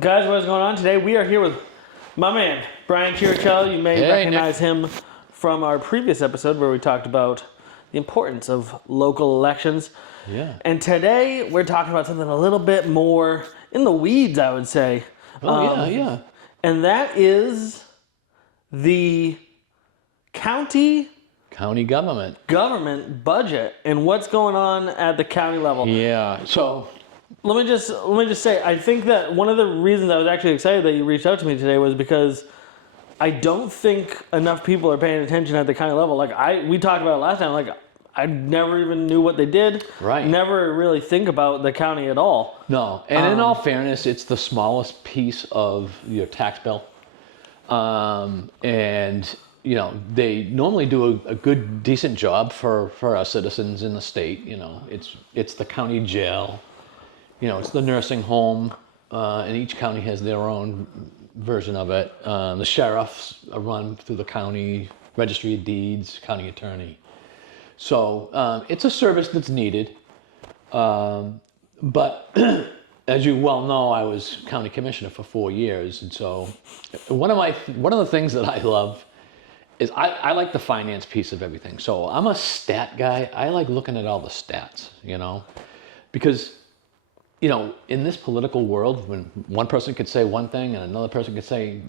Guys, what's going on today? We are here with my man, Brian Chirichiello. You may recognize him from our previous episode where we talked about the importance of local elections. Yeah. And today we're talking about something a little bit more in the weeds, I would say. Yeah. And that is the county government budget and what's going on at the county level. Yeah. So Let me just say, I think that one of the reasons I was actually excited that you reached out to me today was because I don't think enough people are paying attention at the county level. We talked about it last time. I never even knew what they did. Right. Never really think about the county at all. No. And in all fairness, it's the smallest piece of your tax bill. And you know, they normally do a good, decent job for our citizens in the state. You know, it's the county jail. You know, it's the nursing home, and each county has their own version of it. The sheriffs are run through the county, registry of deeds, county attorney. So it's a service that's needed. But as you well know, I was county commissioner for 4 years, and so one of the things that I love is I like the finance piece of everything. So I'm a stat guy. I like looking at all the stats, you know, because you know, in this political world, when one person could say one thing and another person could say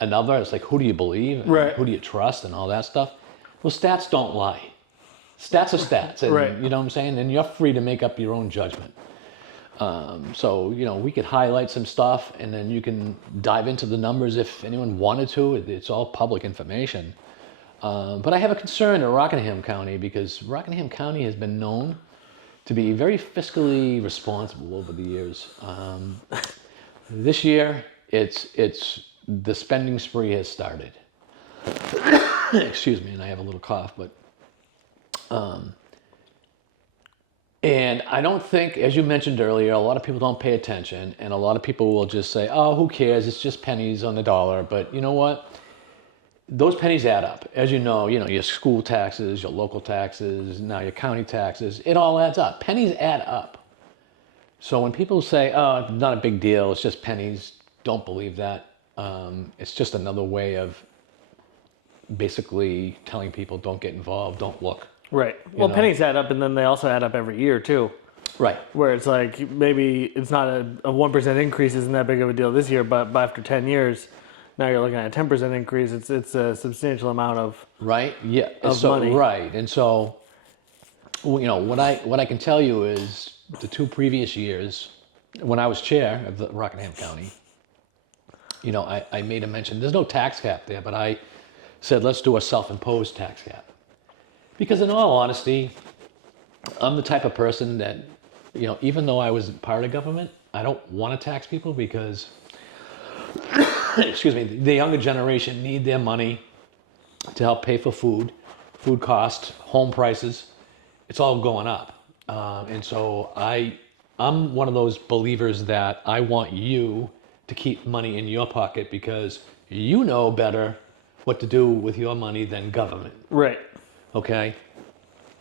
another, it's like, who do you believe? And right. Who do you trust and all that stuff? Well, stats don't lie. Stats are stats. And, right. You know what I'm saying? And you're free to make up your own judgment. So, you know, we could highlight some stuff and then you can dive into the numbers if anyone wanted to. It's all public information. But I have a concern in Rockingham County because Rockingham County has been known to be very fiscally responsible over the years. This year, it's the spending spree has started. Excuse me, and I have a little cough, but and I don't think, as you mentioned earlier, a lot of people don't pay attention, and a lot of people will just say, "Oh, who cares? It's just pennies on the dollar." But you know what? Those pennies add up. As you know, your school taxes, your local taxes, now your county taxes, it all adds up. Pennies add up. So when people say, oh, not a big deal, it's just pennies, don't believe that. It's just another way of basically telling people don't get involved, don't look. Right. Well, pennies add up, and then they also add up every year, too. Right. Where it's like maybe it's not a 1% increase isn't that big of a deal this year, but after 10 years, now you're looking at a 10% increase. It's a substantial amount of right. Yeah. Of money. Right. And so, you know, what I can tell you is the 2 previous years, when I was chair of the Rockingham County, you know, I made a mention. There's no tax cap there, but I said let's do a self-imposed tax cap, because in all honesty, I'm the type of person that, you know, even though I was part of government, I don't want to tax people because. Excuse me, the younger generation need their money to help pay for food costs, home prices. It's all going up. And so I'm one of those believers that I want you to keep money in your pocket because you know better what to do with your money than government. Right. Okay?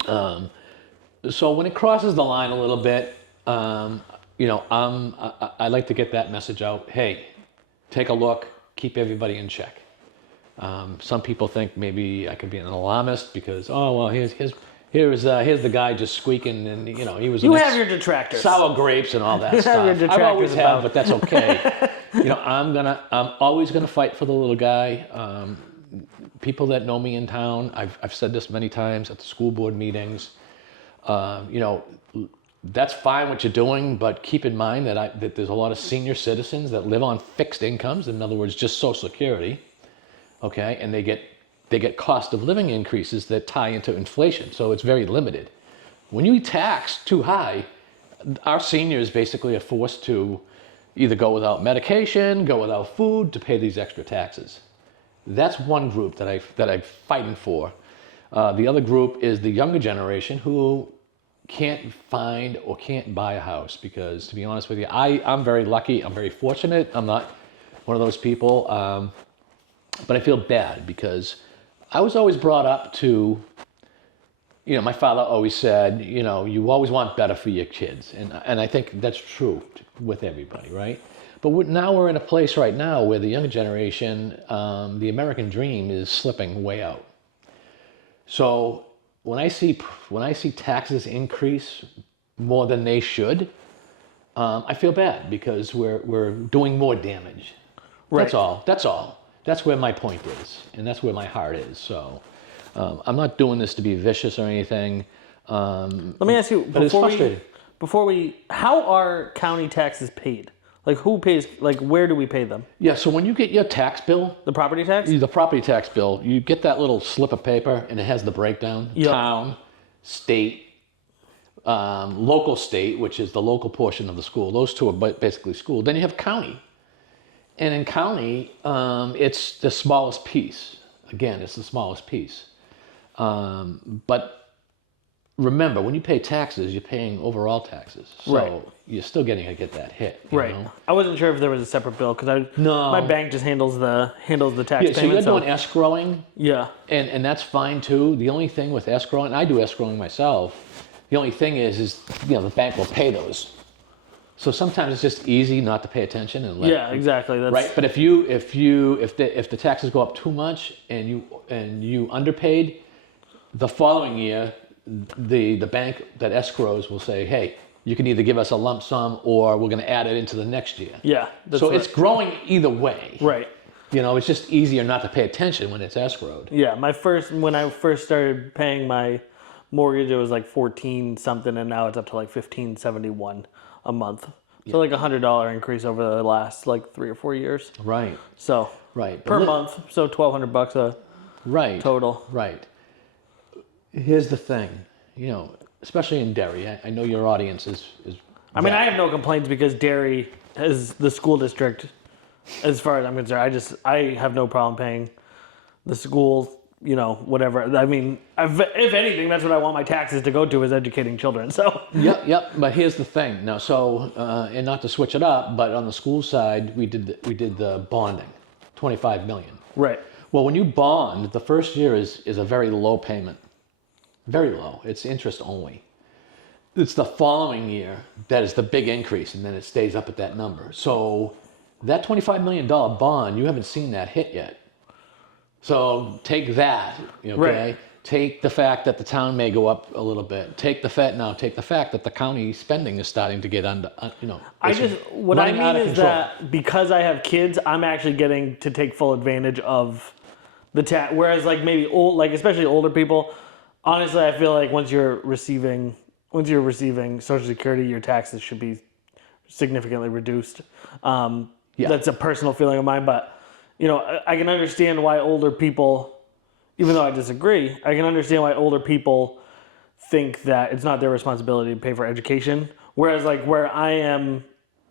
So when it crosses the line a little bit, you know, I like to get that message out. Hey, take a look, keep everybody in check. Some people think maybe I could be an alarmist because, oh, well, here's the guy just squeaking, and you know he was. You have your detractors. Sour grapes and all that you stuff. Have your detractors I always about. have, but that's okay. You know, I'm always gonna fight for the little guy. People that know me in town, I've said this many times at the school board meetings. You know. That's fine what you're doing, but keep in mind that there's a lot of senior citizens that live on fixed incomes. In other words, just Social Security, okay, and they get cost of living increases that tie into inflation. So it's very limited. When you tax too high, our seniors basically are forced to either go without medication, go without food to pay these extra taxes. That's one group that I'm fighting for. The other group is the younger generation who can't find or can't buy a house because, to be honest with you, I'm very lucky. I'm very fortunate. I'm not one of those people, but I feel bad because I was always brought up to, you know, my father always said, you know, you always want better for your kids. And I think that's true with everybody, right? But now we're in a place right now where the younger generation, the American dream is slipping way out. So when I see taxes increase more than they should, I feel bad because we're doing more damage. Right. That's all. That's where my point is, and that's where my heart is. So I'm not doing this to be vicious or anything. Let me ask you, but it's frustrating. How are county taxes paid? Like who pays, like where do we pay them? Yeah, so when you get your tax bill, The property tax? the property tax bill, you get that little slip of paper and it has the breakdown. Yep. Town, state, local state, which is the local portion of the school. Those two are basically school. Then you have county. And in county, it's the smallest piece. Again, it's the smallest piece. But remember, when you pay taxes, you're paying overall taxes. So Right. you're still getting to get that hit. You Right. know? I wasn't sure if there was a separate bill because No. my bank just handles the tax Yeah, so payment. you're doing escrowing, Yeah. and that's fine too. The only thing with escrowing, I do escrowing myself. The only thing is the bank will pay those. So sometimes it's just easy not to pay attention and let Yeah, exactly. That's right. But if the taxes go up too much and you underpaid, the following year, the bank that escrows will say, hey, you can either give us a lump sum or we're going to add it into the next year. Yeah. That's So right. it's growing either way. Right. It's just easier not to pay attention when it's escrowed. Yeah. When I first started paying my mortgage, it was like 14 something, and now it's up to like 15.71 a month. So like $100 increase over the last like 3 or 4 years. Right. So Right. per month, so $1,200 a Right. total. Right. Here's the thing, especially in Derry. I know your audience is. I mean, I have no complaints because Derry is the school district. As far as I'm concerned, I have no problem paying the school. Whatever. I mean, if anything, that's what I want my taxes to go to is educating children. So. Yep. But here's the thing. Now, and not to switch it up, but on the school side, we did the bonding, $25 million. Right. Well, when you bond, the first year is a very low payment, very low. It's interest only. It's the following year that is the big increase, and then it stays up at that number. So that $25 million bond, you haven't seen that hit yet. So take that, okay? Right. Take the fact that the town may go up a little bit. Take the fact that the county spending is starting to get under, What I mean is control. that because I have kids, I'm actually getting to take full advantage of the tax. Whereas like maybe especially older people, honestly, I feel like once you're receiving Social Security, your taxes should be significantly reduced. That's a personal feeling of mine, but I can understand why older people, even though I disagree, I can understand why older people think that it's not their responsibility to pay for education. Whereas like where I am,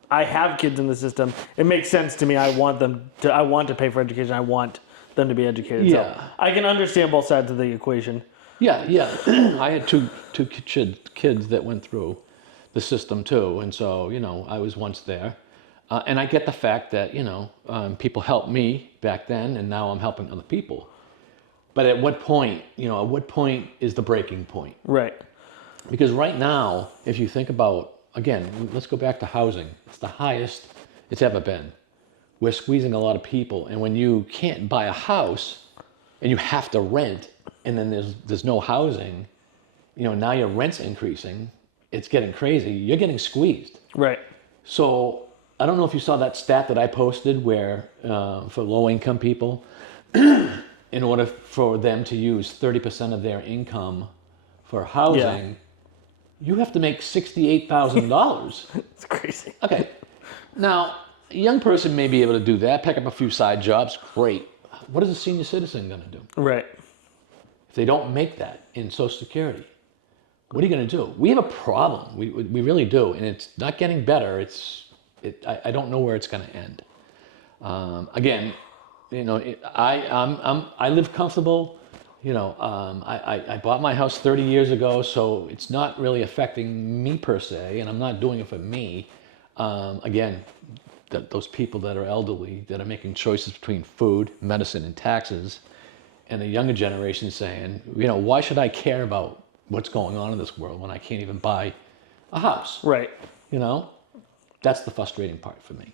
I have kids in the system. It makes sense to me. I want to pay for education. I want them to be educated. Yeah. So I can understand both sides of the equation. Yeah. I had two kids that went through the system too, and so I was once there, and I get the fact that people helped me back then, and now I'm helping other people. But at what point is the breaking point? Right. Because right now, if you think about, again, let's go back to housing. It's the highest it's ever been. We're squeezing a lot of people, and when you can't buy a house and you have to rent, and then there's no housing, now your rent's increasing, it's getting crazy. You're getting squeezed. Right. So I don't know if you saw that stat that I posted where for low-income people, in order for them to use 30% of their income for housing, you have to make $68,000. It's crazy. Okay. Now, a young person may be able to do that, pick up a few side jobs, great. What is a senior citizen going to do? Right. If they don't make that in Social Security, what are you going to do? We have a problem. We really do, and it's not getting better. I don't know where it's going to end. Again, I live comfortable. I bought my house 30 years ago, so it's not really affecting me per se, and I'm not doing it for me. Again, those people that are elderly, that are making choices between food, medicine, and taxes, and the younger generation saying, why should I care about what's going on in this world when I can't even buy a house? Right. That's the frustrating part for me.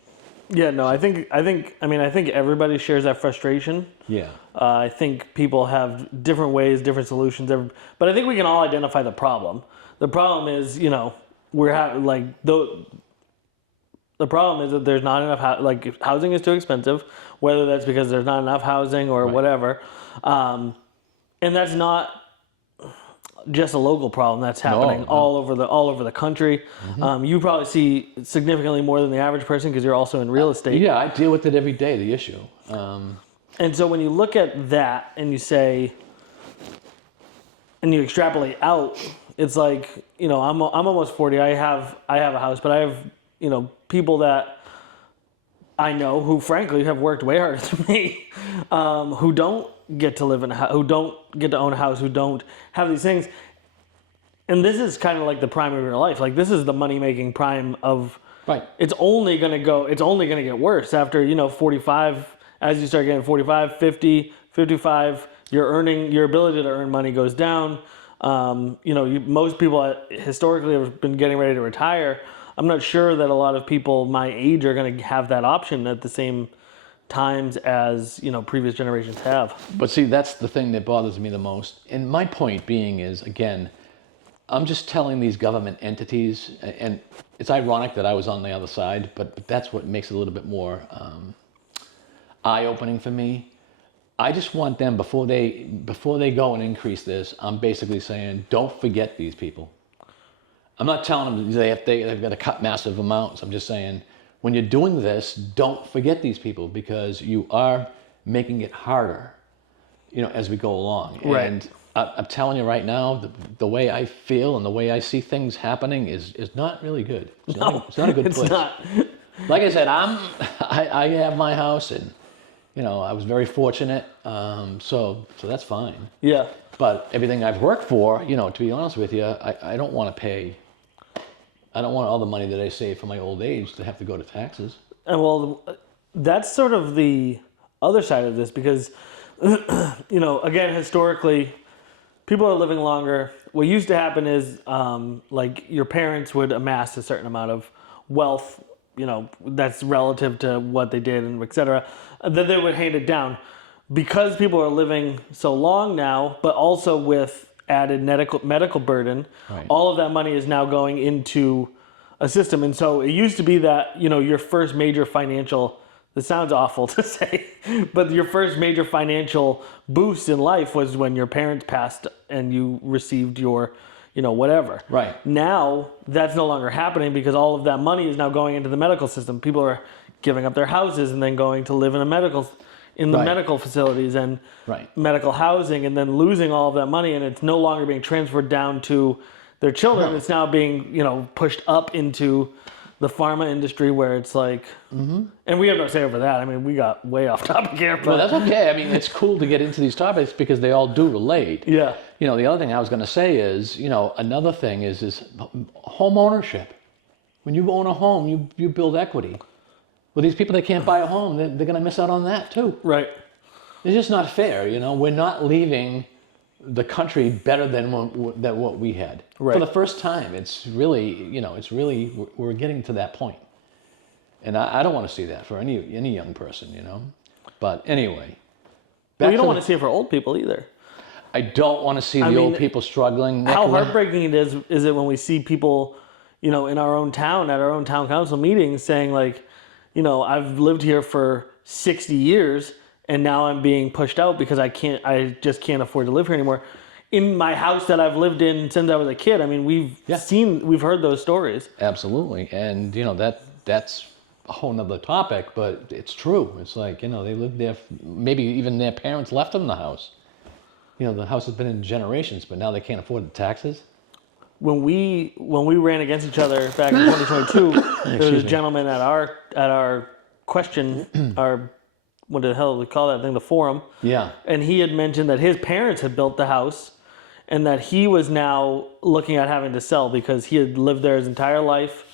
Yeah, no, I think everybody shares that frustration. Yeah. I think people have different ways, different solutions, but I think we can all identify the problem. The problem is, we're having like the problem is that there's not enough housing is too expensive, whether that's because there's not enough housing or whatever, and that's not just a local problem. That's happening all over the country. You probably see significantly more than the average person because you're also in real estate. Yeah, I deal with it every day. The issue. And so when you look at that and you say, and you extrapolate out, it's like, I'm almost 40. I have a house, but I have people that I know who frankly have worked way harder than me, who don't get to live in a house, who don't get to own a house, who don't have these things. And this is kind of like the prime of your life. Like this is the money-making prime of, Right. It's only going to get worse after, 45, as you start getting 45, 50, 55, your ability to earn money goes down. Most people historically have been getting ready to retire. I'm not sure that a lot of people my age are going to have that option at the same times as previous generations have. But see, that's the thing that bothers me the most. And my point being is, again, I'm just telling these government entities, and it's ironic that I was on the other side, but that's what makes it a little bit more eye-opening for me. I just want them, before they go and increase this, I'm basically saying, don't forget these people. I'm not telling them they've got to cut massive amounts. I'm just saying, when you're doing this, don't forget these people because you are making it harder, as we go along. Right. And I'm telling you right now, the way I feel and the way I see things happening is not really good. It's not a good place. It's not. Like I said, I have my house, and I was very fortunate. So that's fine. Yeah. But everything I've worked for, to be honest with you, I don't want to pay. I don't want all the money that I save for my old age to have to go to taxes. And well, that's sort of the other side of this because, again, historically, people are living longer. What used to happen is, like your parents would amass a certain amount of wealth, that's relative to what they did and et cetera. Then they would hand it down. Because people are living so long now, but also with added medical burden, Right. all of that money is now going into a system. And so it used to be that, your first major financial, this sounds awful to say, but your first major financial boost in life was when your parents passed and you received your, whatever. Right. Now that's no longer happening because all of that money is now going into the medical system. People are giving up their houses and then going to live in the Right. medical facilities and Right. medical housing and then losing all of that money, and it's no longer being transferred down to their children. No. It's now being, pushed up into the pharma industry where it's like, and we have no say over that. I mean, we got way off topic here, but Well, that's okay. I mean, it's cool to get into these topics because they all do relate. yeah, The other thing I was going to say is, another thing is home ownership. When you own a home, you build equity. Well, these people that can't buy a home, they're going to miss out on that too. right. It's just not fair, We're not leaving the country better than what we had. Right. For the first time, it's really, we're getting to that point. And I don't want to see that for any young person, But anyway. Well, you don't want to see it for old people either. I don't want to see the old people struggling. How heartbreaking it is it when we see people, in our own town, at our own town council meetings saying like, I've lived here for 60 years and now I'm being pushed out because I just can't afford to live here anymore. In my house that I've lived in since I was a kid, I mean, we've heard those stories. Absolutely. And, that's a whole nother topic, but it's true. It's like, they lived there, maybe even their parents left them the house. The house has been in generations, but now they can't afford the taxes. When we ran against each other back in 2022, there was a gentleman at our question, what the hell do we call that thing, the forum? Yeah. And he had mentioned that his parents had built the house and that he was now looking at having to sell because he had lived there his entire life.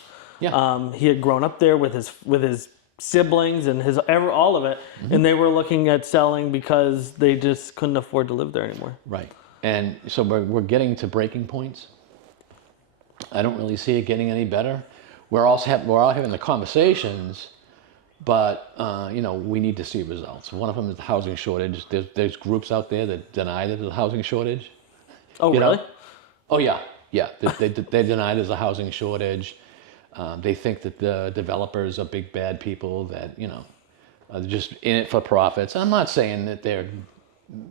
Yeah. He had grown up there with his siblings and all of it, and they were looking at selling because they just couldn't afford to live there anymore. Right. And so we're getting to breaking points. I don't really see it getting any better. We're all having the conversations, but we need to see results. One of them is the housing shortage. There's groups out there that deny that there's a housing shortage. Oh, really? Oh yeah, yeah. They deny there's a housing shortage. They think that the developers are big bad people that are just in it for profits. I'm not saying that they're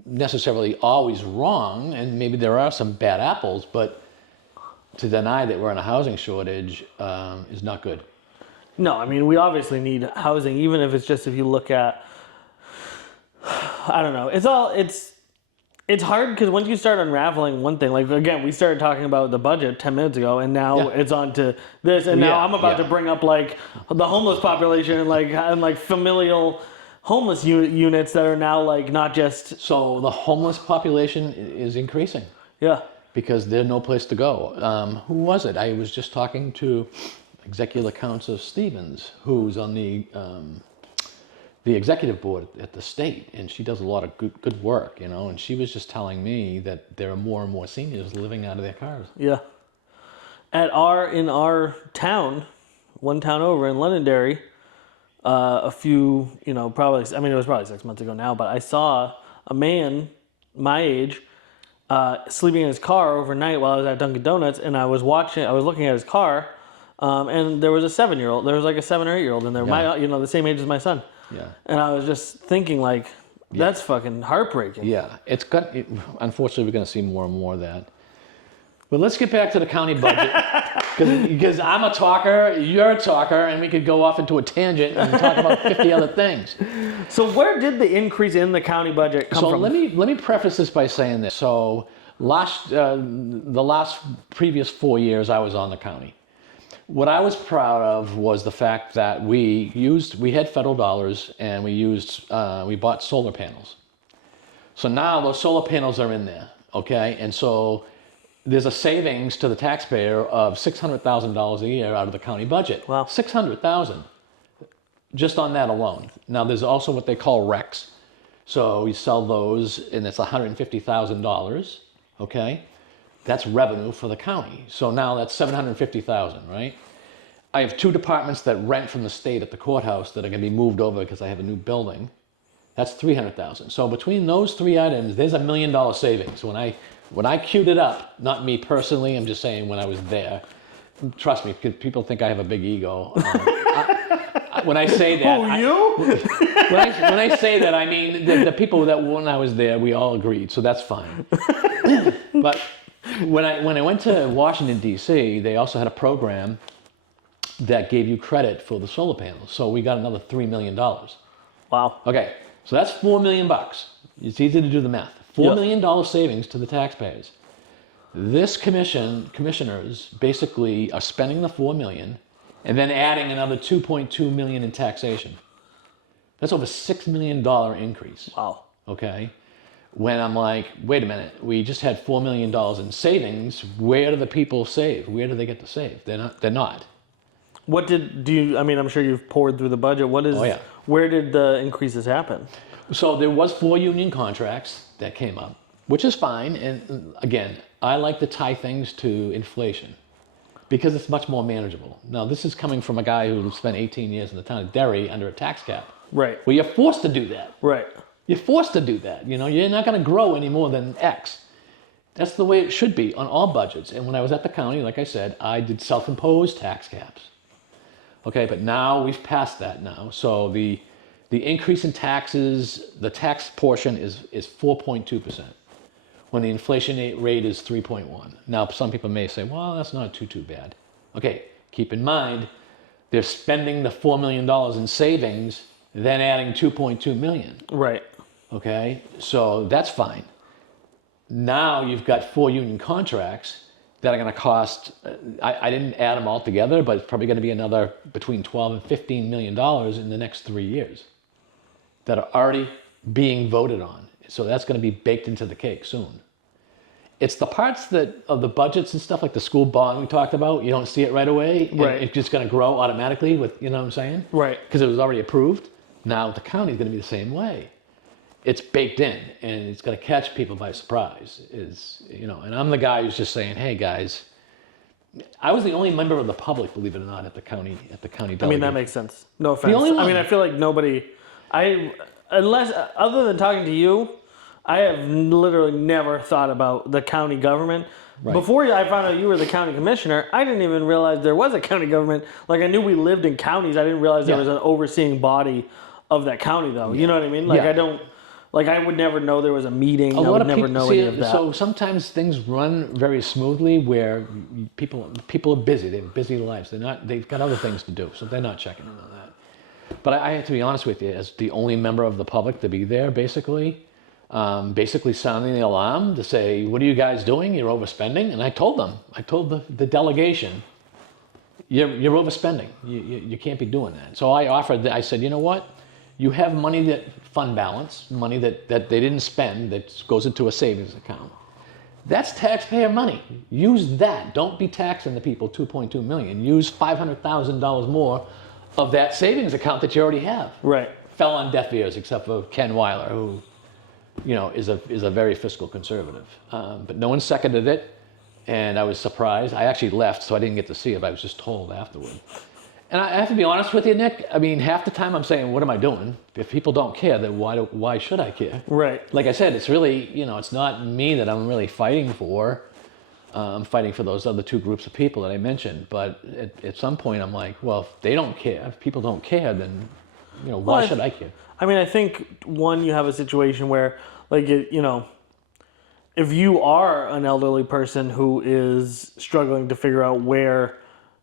necessarily always wrong, and maybe there are some bad apples, but to deny that we're in a housing shortage is not good. No, I mean, we obviously need housing, even if it's just if you look at, I don't know. It's hard because once you start unraveling one thing, like again, we started talking about the budget 10 minutes ago, and now it's on to this, and now I'm about to bring up like the homeless population and like familial homeless units that are now like not just. So the homeless population is increasing. Yeah. Because there's no place to go. Who was it? I was just talking to Executive Council Stevens, who's on the executive board at the state, and she does a lot of good work, and she was just telling me that there are more and more seniors living out of their cars. Yeah. In our town, one town over in Londonderry, a few, it was probably 6 months ago now, but I saw a man my age sleeping in his car overnight while I was at Dunkin' Donuts, and I was looking at his car, and there was a 7-year-old. There was like a 7 or 8-year-old in there, the same age as my son. Yeah. And I was just thinking, like, that's fucking heartbreaking. Yeah, unfortunately, we're going to see more and more of that. But let's get back to the county budget, because I'm a talker, you're a talker, and we could go off into a tangent and talk about 50 other things. So where did the increase in the county budget come from? So let me preface this by saying this. So the previous 4 years I was on the county. What I was proud of was the fact that we had federal dollars, and we bought solar panels. So now those solar panels are in there, okay? And so there's a savings to the taxpayer of $600,000 a year out of the county budget. Wow. $600,000 just on that alone. Now there's also what they call RECs. So we sell those, and it's $150,000, okay? That's revenue for the county. So now that's $750,000, right? I have 2 departments that rent from the state at the courthouse that are going to be moved over because I have a new building. That's $300,000. So between those 3 items, there's $1 million savings. When I queued it up, not me personally, I'm just saying when I was there. Trust me, because people think I have a big ego. When I say that, when I say that, I mean the people that when I was there, we all agreed, so that's fine. But when I went to Washington D.C., they also had a program that gave you credit for the solar panels. So we got another $3 million. Wow. Okay, so that's $4 million. It's easy to do the math. $4 million savings to the taxpayers. This commissioners basically are spending the $4 million and then adding another $2.2 million in taxation. That's over $6 million increase. Wow. Okay. When I'm like, wait a minute, we just had $4 million in savings. Where do the people save? Where do they get to save? They're not. I'm sure you've poured through the budget. Where did the increases happen? So there was 4 union contracts that came up, which is fine. And again, I like to tie things to inflation because it's much more manageable. Now, this is coming from a guy who spent 18 years in the town of Derry under a tax cap. Right. Well, you're forced to do that. Right. You're forced to do that. You're not going to grow any more than X. That's the way it should be on all budgets. And when I was at the county, like I said, I did self-imposed tax caps. Okay, but now we've passed that now. So the increase in taxes, the tax portion is 4.2%, when the inflation rate is 3.1. Now, some people may say, well, that's not too bad. Okay, keep in mind, they're spending the $4 million in savings, then adding $2.2 million. Right. Okay, so that's fine. Now you've got 4 union contracts that are going to cost, I didn't add them all together, but it's probably going to be another between $12 and $15 million in the next 3 years that are already being voted on. So that's going to be baked into the cake soon. It's the parts of the budgets and stuff like the school bond we talked about, you don't see it right away. Right. It's just going to grow automatically with, you know what I'm saying? Right. Because it was already approved. Now the county is going to be the same way. It's baked in, and it's going to catch people by surprise. And I'm the guy who's just saying, hey guys, I was the only member of the public, believe it or not, at the county delegation. I mean, that makes sense. No offense. only one. I mean, I feel like nobody, unless, other than talking to you, I have literally never thought about the county government. Right. Before I found out you were the county commissioner, I didn't even realize there was a county government. Like, I knew we lived in counties. I didn't realize there was an overseeing body of that county, though. You know what I mean? Like, I would never know there was a meeting. I would never know any of that. So sometimes things run very smoothly where people are busy. They have busy lives. They've got other things to do, so they're not checking in on that. But I have to be honest with you, as the only member of the public to be there, basically sounding the alarm to say, what are you guys doing? You're overspending. And I told the delegation, you're overspending. You can't be doing that. So I said, you know what? You have money fund balance, money that they didn't spend that goes into a savings account. That's taxpayer money. Use that. Don't be taxing the people $2.2 million. Use $500,000 more of that savings account that you already have. Right. Fell on deaf ears, except for Ken Weiler, who, is a very fiscal conservative. But no one seconded it, and I was surprised. I actually left, so I didn't get to see it, but I was just told afterward. And I have to be honest with you, Nick. I mean, half the time I'm saying, what am I doing? If people don't care, then why should I care? Right. Like I said, it's really, it's not me that I'm really fighting for. I'm fighting for those other two groups of people that I mentioned. But at some point, I'm like, well, if they don't care, if people don't care, then, why should I care? I mean, I think, one, you have a situation where, like, if you are an elderly person who is struggling to figure out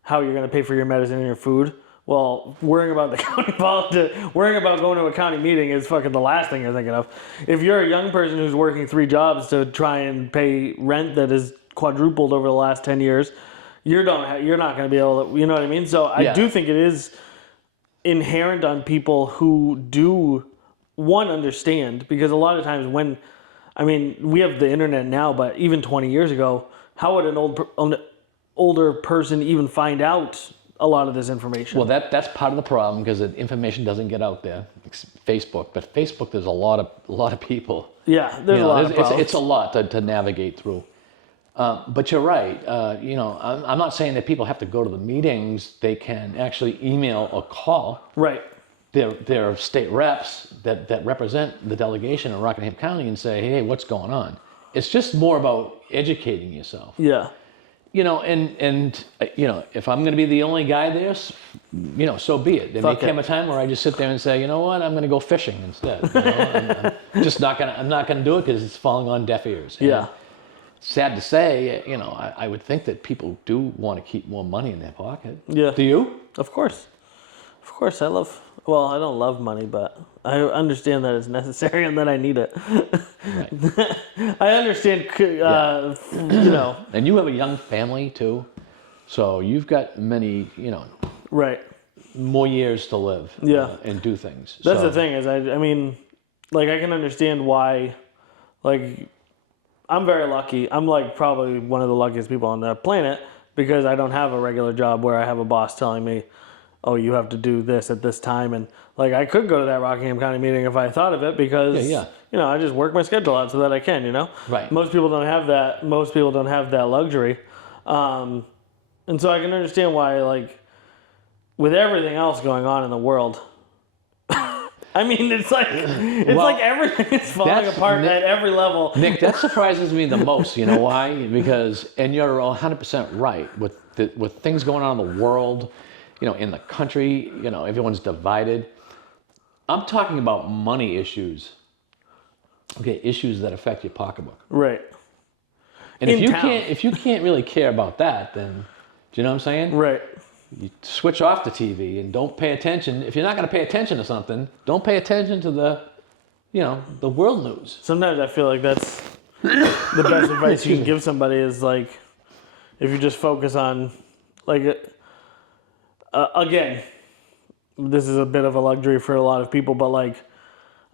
how you're going to pay for your medicine and your food, well, worrying about the county politics, worrying about going to a county meeting is fucking the last thing you're thinking of. If you're a young person who's working 3 jobs to try and pay rent that is quadrupled over the last 10 years, you're not going to be able to, you know what I mean? So I do think it is inherent on people who do, one, understand, because a lot of times we have the internet now, but even 20 years ago, how would an older person even find out a lot of this information? Well, that's part of the problem, because the information doesn't get out there. It's Facebook, but Facebook, there's a lot of people. Yeah, there's a lot of problems. It's a lot to navigate through. But you're right. I'm not saying that people have to go to the meetings. They can actually email or call. Right. Their state reps that represent the delegation in Rockingham County and say, hey, what's going on? It's just more about educating yourself. Yeah. If I'm going to be the only guy there, so be it. There may come a time where I just sit there and say, you know what, I'm going to go fishing instead. I'm just not going to do it because it's falling on deaf ears. And yeah. Sad to say, I would think that people do want to keep more money in their pocket. Yeah. Do you? Of course. I don't love money, but I understand that it's necessary and that I need it. Right. I understand, And you have a young family too, so you've got many, right, more years to live. Yeah. And do things. That's the thing is, I mean, like, I can understand why, like, I'm very lucky. I'm, like, probably one of the luckiest people on the planet because I don't have a regular job where I have a boss telling me, oh, you have to do this at this time. And, like, I could go to that Rockingham County meeting if I thought of it because, I just work my schedule out so that I can, Right. Most people don't have that. Most people don't have that luxury. And so I can understand why, like, with everything else going on in the world, I mean, it's like everything is falling apart at every level. Nick, that surprises me the most. You know why? Because, and you're 100% right, with things going on in the world, in the country, everyone's divided. I'm talking about money issues. Okay, issues that affect your pocketbook. Right. And if you can't really care about that, then, do you know what I'm saying? Right. You switch off the TV and don't pay attention. If you're not going to pay attention to something, don't pay attention to the world news. Sometimes I feel like that's the best advice you can give somebody is, like, if you just focus on, like, again, this is a bit of a luxury for a lot of people, but, like,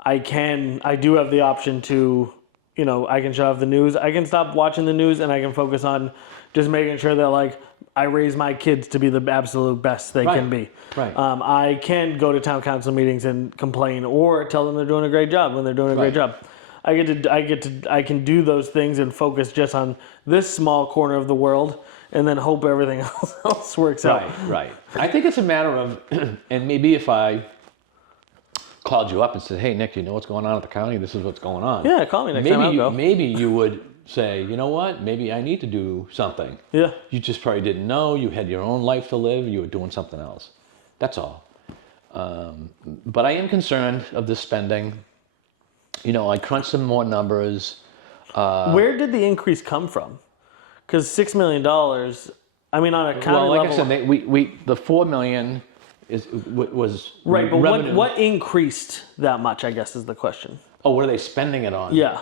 I do have the option to, I can shut off the news. I can stop watching the news and I can focus on just making sure that, like, I raise my kids to be the absolute best they can be. Right. I can go to town council meetings and complain or tell them they're doing a great job when they're doing a great job. I can do those things and focus just on this small corner of the world and then hope everything else works out. Right. I think it's a matter of, and maybe if I called you up and said, hey, Nick, you know what's going on at the county? This is what's going on. Yeah, call me next time. I'll go. Maybe you would say, you know what? Maybe I need to do something. Yeah. You just probably didn't know. You had your own life to live. You were doing something else. That's all. But I am concerned of this spending. You know, I crunched some more numbers. Where did the increase come from? Because $6 million, I mean, on a county Well, like level. I said, the $4 million was Right, but revenue. what increased that much, I guess, is the question. Oh, what are they spending it on? Yeah.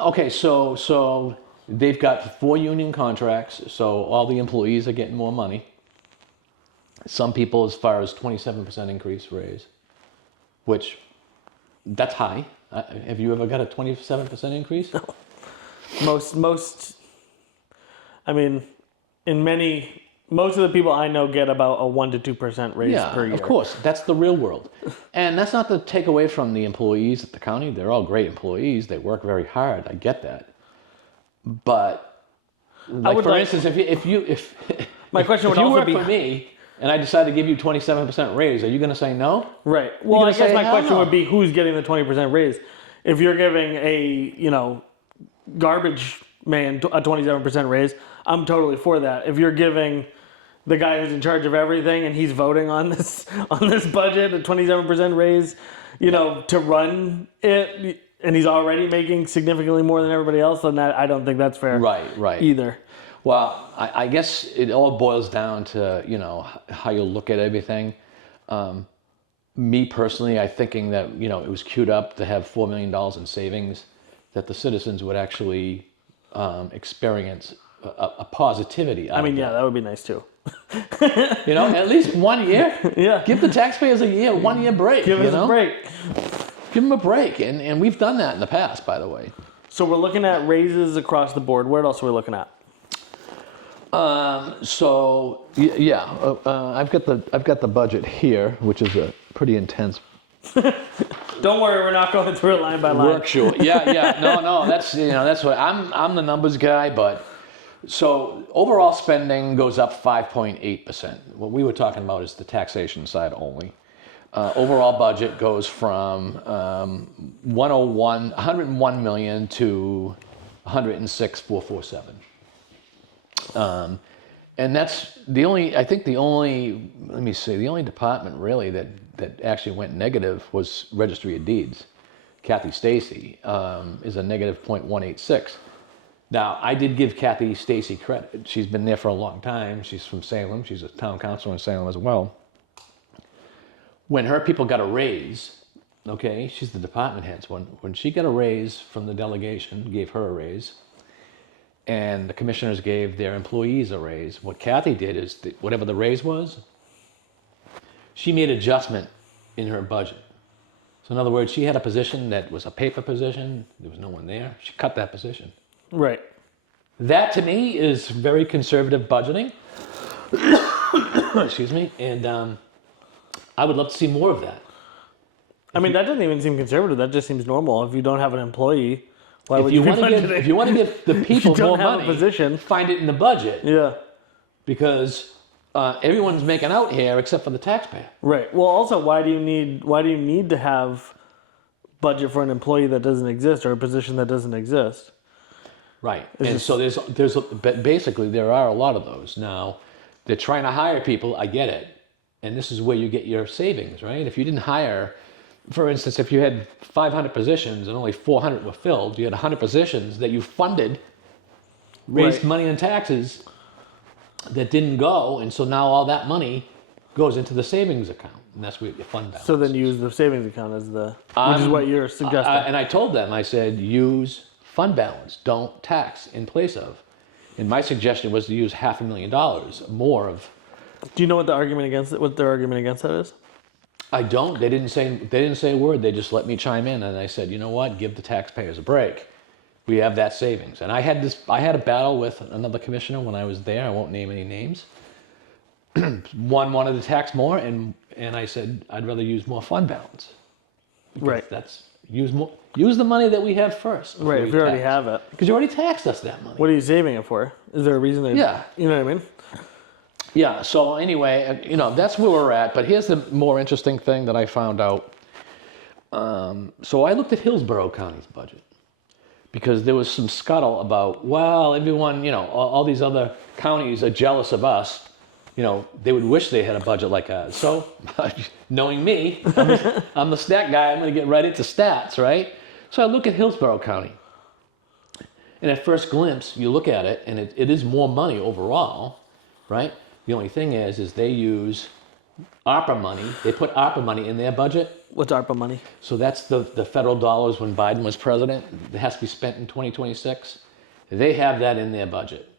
Okay, so they've got 4 union contracts, so all the employees are getting more money. Some people as far as 27% increase raise, which that's high. Have you ever got a 27% increase? No. Most, I mean, most of the people I know get about a 1 to 2% raise per year. Of course, that's the real world. And that's not to take away from the employees at the county. They're all great employees. They work very hard. I get that. But like, for instance, if my question would you also work be for me and I decide to give you 27% raise, are you going to say no? Right. Well, I guess my question no. would be who's getting the 20% raise? If you're giving a, garbage man a 27% raise, I'm totally for that. If you're giving the guy who's in charge of everything and he's voting on this budget a 27% raise, to run it, and he's already making significantly more than everybody else, then I don't think that's fair. Right. Either. Well, I guess it all boils down to, how you look at everything. Me personally, I'm thinking that, it was queued up to have $4 million in savings, that the citizens would actually experience a positivity out of it. That would be nice too. At least 1 year. Yeah. Give the taxpayers a 1 year break. Give us a break. Give them a break. And we've done that in the past, by the way. So we're looking at raises across the board. What else are we looking at? I've got the budget here, which is a pretty intense. Don't worry, we're not going through it line by line. Worksheet. No. That's what I'm the numbers guy, but so overall spending goes up 5.8%. What we were talking about is the taxation side only. Overall budget goes from 101 million to 106,447. And that's the only department really that actually went negative was Registry of Deeds. Kathy Stacy is a negative 0.186. Now, I did give Kathy Stacy credit. She's been there for a long time. She's from Salem. She's a town councilor in Salem as well. When her people got a raise, okay, she's the department heads. When she got a raise from the delegation, gave her a raise, and the commissioners gave their employees a raise, what Kathy did is, whatever the raise was, she made adjustment in her budget. So in other words, she had a position that was a paper position. There was no one there. She cut that position. Right. That to me is very conservative budgeting. Excuse me. And I would love to see more of that. That doesn't even seem conservative. That just seems normal. If you don't have an employee, why would if you want to give the people more money, position, find it in the budget. Yeah. Because everyone's making out here except for the taxpayer. Right. Well, also, why do you need to have budget for an employee that doesn't exist or a position that doesn't exist? Right. So basically there are a lot of those. Now, they're trying to hire people, I get it. And this is where you get your savings, right? If you didn't hire, for instance, if you had 500 positions and only 400 were filled, you had 100 positions that you funded, raised money in taxes that didn't go, and so now all that money goes into the savings account, and that's where your fund balance. So then you use the savings account as which is what you're suggesting. And I told them, I said, use fund balance, don't tax in place of. And my suggestion was to use $500,000 more of. Do you know what their argument against that is? I don't. They didn't say a word. They just let me chime in, and I said, you know what? Give the taxpayers a break. We have that savings. And I had a battle with another commissioner when I was there. I won't name any names. One wanted to tax more, and I said I'd rather use more fund balance. Because Right. That's use the money that we have first. Right, if you already have it. Because you already taxed us that money. What are you saving it for? Is there a reason to, Yeah. You know what I mean? Yeah, so anyway, that's where we're at. But here's the more interesting thing that I found out. So I looked at Hillsborough County's budget because there was some scuttle about, well, everyone, all these other counties are jealous of us. They would wish they had a budget like ours. So, knowing me, I'm the stat guy. I'm going to get right into stats, right? So I look at Hillsborough County. And at first glimpse, you look at it, and it is more money overall, right? The only thing is they use ARPA money. They put ARPA money in their budget. What's ARPA money? So that's the federal dollars when Biden was president. It has to be spent in 2026. They have that in their budget.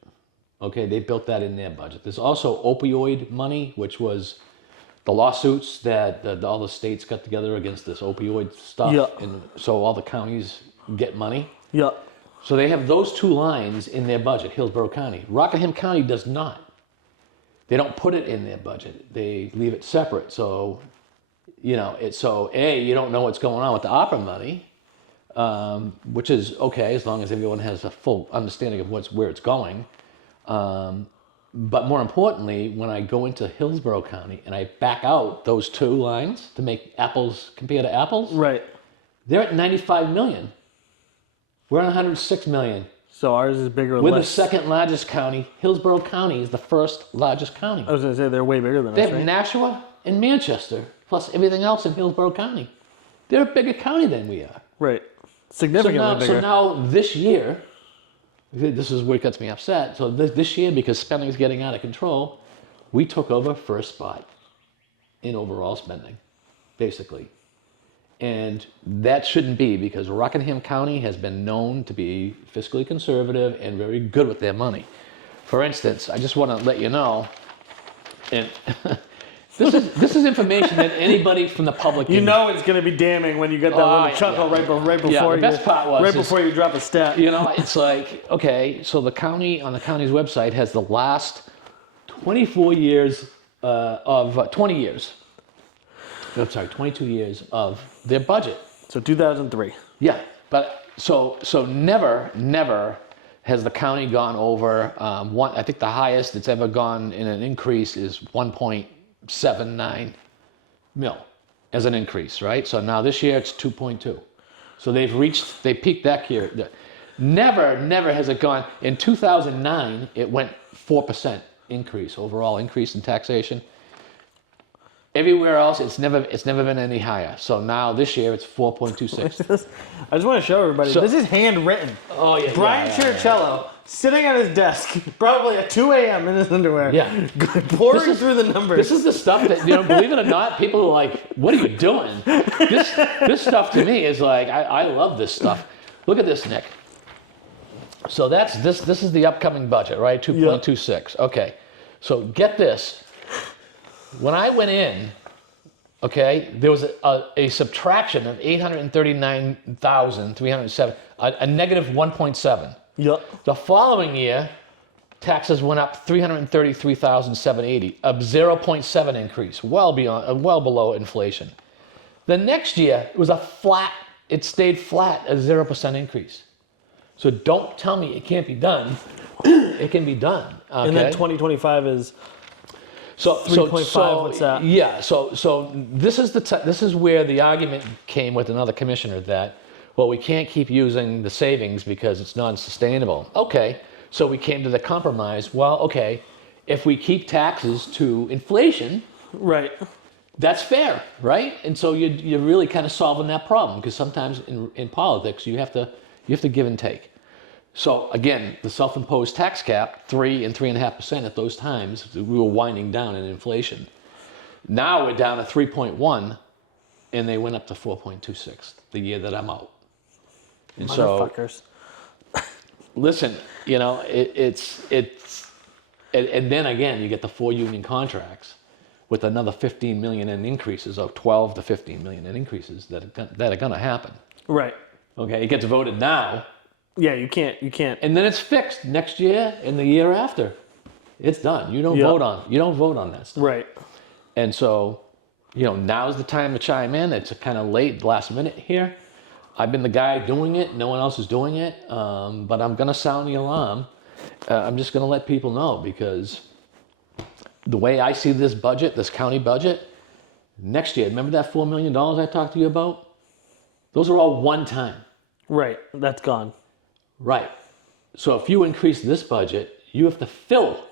Okay, they built that in their budget. There's also opioid money, which was the lawsuits that all the states got together against this opioid stuff. Yeah. And so all the counties get money. Yeah. So they have those two lines in their budget, Hillsborough County. Rockingham County does not. They don't put it in their budget. They leave it separate. So, you don't know what's going on with the ARPA money, which is okay as long as everyone has a full understanding of where it's going. But more importantly, when I go into Hillsborough County and I back out those two lines to make apples compare to apples, Right. they're at 95 million. We're at 106 million. So ours is bigger or We're the less? second largest county. Hillsborough County is the first largest county. I was going to say they're way bigger than They us, have right? Nashua and Manchester, plus everything else in Hillsborough County. They're a bigger county than we are. Right. So Significantly bigger. so now this year, this is where it gets me upset. So this year, because spending is getting out of control, we took over first spot in overall spending, basically. And that shouldn't be, because Rockingham County has been known to be fiscally conservative and very good with their money. For instance, I just want to let you know, and this is information that anybody from the public You know it's going to be damning when you get that little chuckle right before Yeah, the you best part was before you drop a stat. it's like, okay, so the county, on the county's website, has the last 24 years of 20 years. I'm sorry, 22 years of their budget. So 2003. Yeah, but so never has the county gone over one. I think the highest it's ever gone in an increase is 1.79 mil as an increase, right? So now this year it's 2.2. So they peaked that year. Never has it gone. In 2009, it went 4% increase, overall increase in taxation. Everywhere else, it's never been any higher. So now this year it's 4.26. I just want to show everybody. So- This is handwritten. Oh yeah, Brian Chirichiello sitting at his desk, probably at 2 a.m. in his underwear, Yeah. pouring through the numbers. This is the stuff that, believe it or not, people are like, what are you doing? This stuff to me is like, I love this stuff. Look at this, Nick. So this is the upcoming budget, right? 2.26. Okay. So get this. When I went in, okay, there was a subtraction of 839,307, a negative 1.7. Yep. The following year, taxes went up 333,780, a 0.7 increase, well below inflation. The next year, it stayed flat, a 0% increase. So don't tell me it can't be done. It can be done. Okay? And then 2025 is So 3.5, what's that? Yeah. So this is where the argument came with another commissioner that, well, we can't keep using the savings because it's non-sustainable. Okay. So we came to the compromise. Well, okay, if we keep taxes to inflation, right. that's fair, right? And so you're really kind of solving that problem, because sometimes in politics you have to give and take. So again, the self-imposed tax cap, 3 and 3.5% at those times, we were winding down in inflation. Now we're down to 3.1, and they went up to 4.26 the year that I'm out. And Motherfuckers. so, listen, and then again, you get the 4 union contracts with another 15 million in increases, of 12 to 15 million in increases that are going to happen. Right. Okay, it gets voted now. Yeah, you can't. And then it's fixed next year and the year after. It's done. You don't vote on that stuff. Right. And so, now's the time to chime in. It's kind of late, last minute here. I've been the guy doing it. No one else is doing it. But I'm going to sound the alarm. I'm just going to let people know, because the way I see this budget, this county budget, next year, remember that $4 million I talked to you about? Those are all one time. Right. That's gone. Right. So if you increase this budget, you have to fill.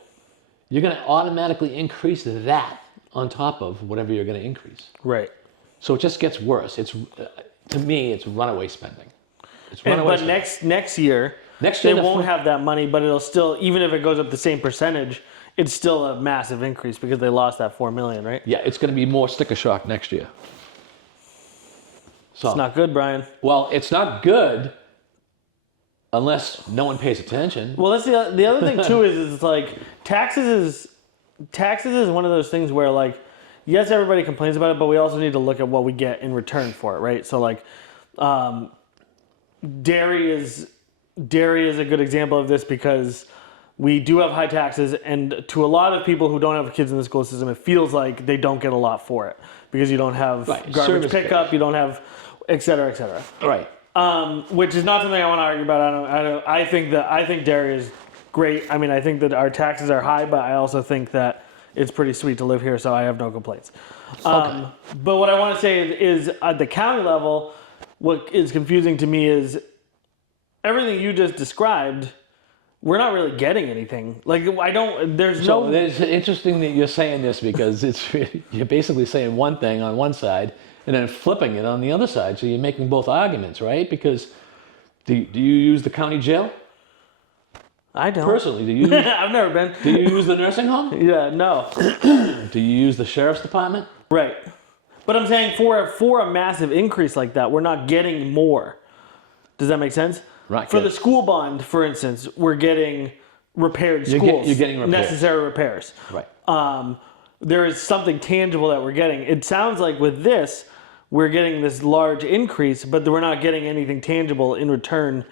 You're going to automatically increase that on top of whatever you're going to increase. Right. So it just gets worse. To me, it's runaway spending. But next year, they won't have that money, but it'll still, even if it goes up the same percentage, it's still a massive increase because they lost that $4 million, right? Yeah, it's going to be more sticker shock next year. So, it's not good, Brian. Well, it's not good unless no one pays attention. Well, that's the other thing too is it's like taxes is one of those things where, like, yes, everybody complains about it, but we also need to look at what we get in return for it, right? So like, dairy is a good example of this, because we do have high taxes, and to a lot of people who don't have kids in the school system, it feels like they don't get a lot for it because you don't have garbage Service pickup, you don't have, et cetera, et cetera. Right. Which is not something I want to argue about. I think dairy is great. I mean, I think that our taxes are high, but I also think that it's pretty sweet to live here, so I have no complaints. Okay. But what I want to say is at the county level, what is confusing to me is everything you just described. We're not really getting anything. Like, It's interesting that you're saying this, because you're basically saying one thing on one side and then flipping it on the other side. So you're making both arguments, right? Because do you use the county jail? I don't. Personally, do you? I've never been. Do you use the nursing home? Yeah, no. Do you use the sheriff's department? Right. But I'm saying for a massive increase like that, we're not getting more. Does that make sense? Right. For the school bond, for instance, we're getting repaired schools. You're getting repairs. Necessary repairs. Right. There is something tangible that we're getting. It sounds like with this, we're getting this large increase, but we're not getting anything tangible in return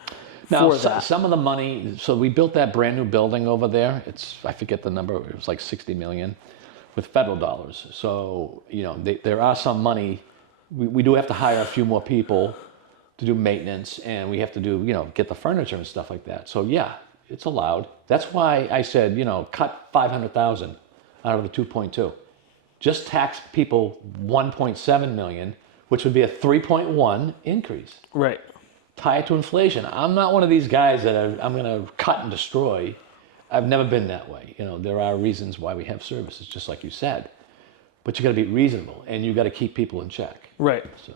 for that. Some of the money, so we built that brand new building over there. I forget the number, it was like $60 million with federal dollars. So, there are some money. We do have to hire a few more people to do maintenance, and we have to do, get the furniture and stuff like that. So yeah, it's allowed. That's why I said, cut 500,000 out of the 2.2. Just tax people 1.7 million, which would be a 3.1 increase. Right. Tie it to inflation. I'm not one of these guys that I'm going to cut and destroy. I've never been that way. There are reasons why we have services, just like you said. But you got to be reasonable, and you got to keep people in check. Right. So.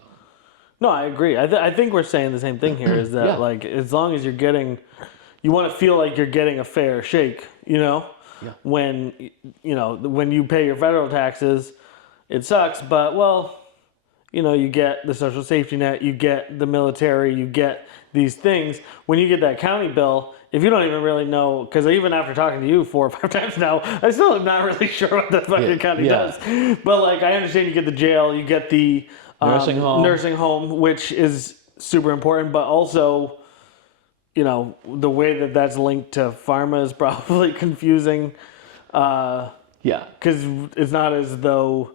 No, I agree. I think we're saying the same thing here, is that, Yeah. like, as long as you want to feel like you're getting a fair shake, Yeah. when you pay your federal taxes, it sucks, but, well, you get the social safety net, you get the military, you get these things. When you get that county bill, if you don't even really know, because even after talking to you 4 or 5 times now, I still am not really sure what the fucking county does. But, like, I understand you get the jail, you get the nursing home, which is super important, but also, the way that that's linked to pharma is probably confusing. Because it's not as though,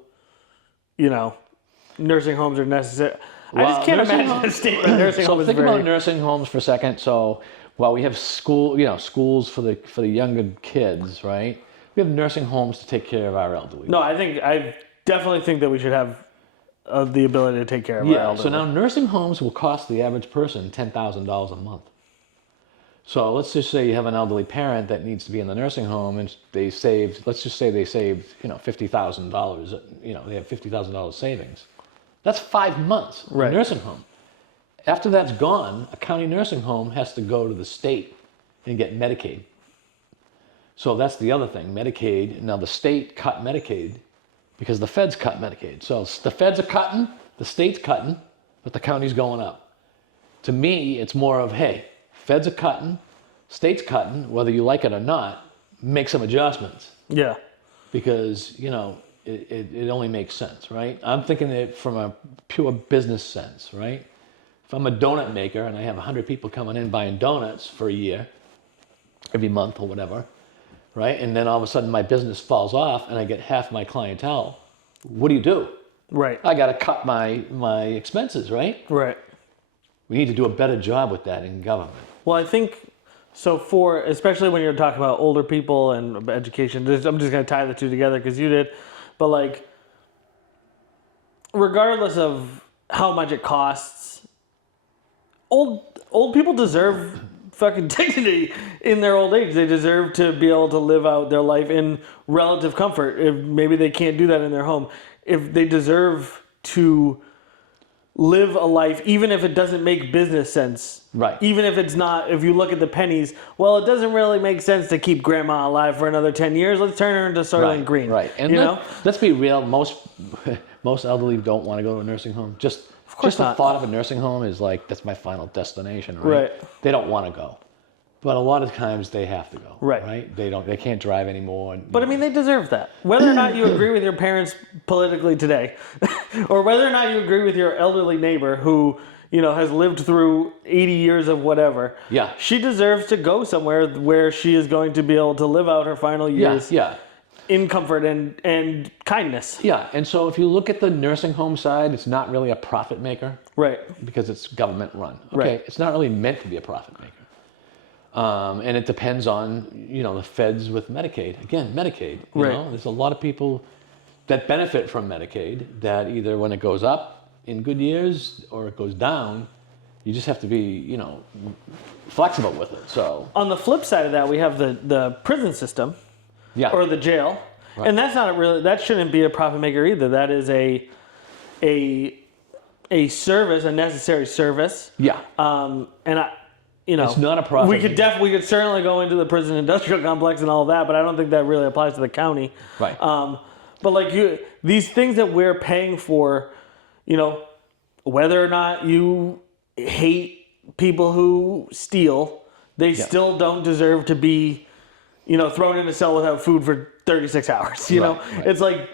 nursing homes are necessary. I just can't imagine a state where nursing homes. So think about nursing homes for a second. So while we have schools for the younger kids, right? We have nursing homes to take care of our elderly. No, I definitely think that we should have the ability to take care of our elderly. So now nursing homes will cost the average person $10,000 a month. So let's just say you have an elderly parent that needs to be in the nursing home, and let's just say they saved, $50,000. They have $50,000 savings. That's 5 months in a nursing home. After that's gone, a county nursing home has to go to the state and get Medicaid. So that's the other thing, Medicaid. Now the state cut Medicaid because the feds cut Medicaid. So the feds are cutting, the state's cutting, but the county's going up. To me, it's more of, hey, feds are cutting, state's cutting, whether you like it or not, make some adjustments. Yeah. Because, it only makes sense, right? I'm thinking it from a pure business sense, right? If I'm a donut maker and I have 100 people coming in buying donuts for a year, every month or whatever, right? And then all of a sudden my business falls off and I get half my clientele. What do you do? Right. I got to cut my expenses, right? Right. We need to do a better job with that in government. Well, I think so. Especially when you're talking about older people and education, I'm just going to tie the two together because you did. But like, regardless of how much it costs, old people deserve fucking dignity in their old age. They deserve to be able to live out their life in relative comfort. If maybe they can't do that in their home, if they deserve to live a life, even if it doesn't make business sense. Right. Even if it's not, if you look at the pennies, well, it doesn't really make sense to keep grandma alive for another 10 years. Let's turn her into Soylent Green. Right. And let's be real. Most elderly don't want to go to a nursing home. Just the thought of a nursing home is like, that's my final destination, right? They don't want to go. But a lot of times they have to go. Right. They can't drive anymore. But I mean, they deserve that. Whether or not you agree with your parents politically today, or whether or not you agree with your elderly neighbor who, has lived through 80 years of whatever. Yeah. She deserves to go somewhere where she is going to be able to live out her final years. Yeah. In comfort and kindness. Yeah, and so if you look at the nursing home side, it's not really a profit maker. Right. Because it's government run. Okay. Right. It's not really meant to be a profit maker. And it depends on, the feds with Medicaid. Again, Medicaid. You know, there's a lot of people that benefit from Medicaid that either when it goes up in good years or it goes down, you just have to be, flexible with it. So on the flip side of that, we have the prison system. Yeah. Or the jail. Right. And that shouldn't be a profit maker either. That is a service, a necessary service. Yeah. It's not a profit. We could certainly go into the prison industrial complex and all of that, but I don't think that really applies to the county. Right. But like these things that we're paying for, whether or not you hate people who steal, they still don't deserve to be thrown in a cell without food for 36 hours. Right. It's like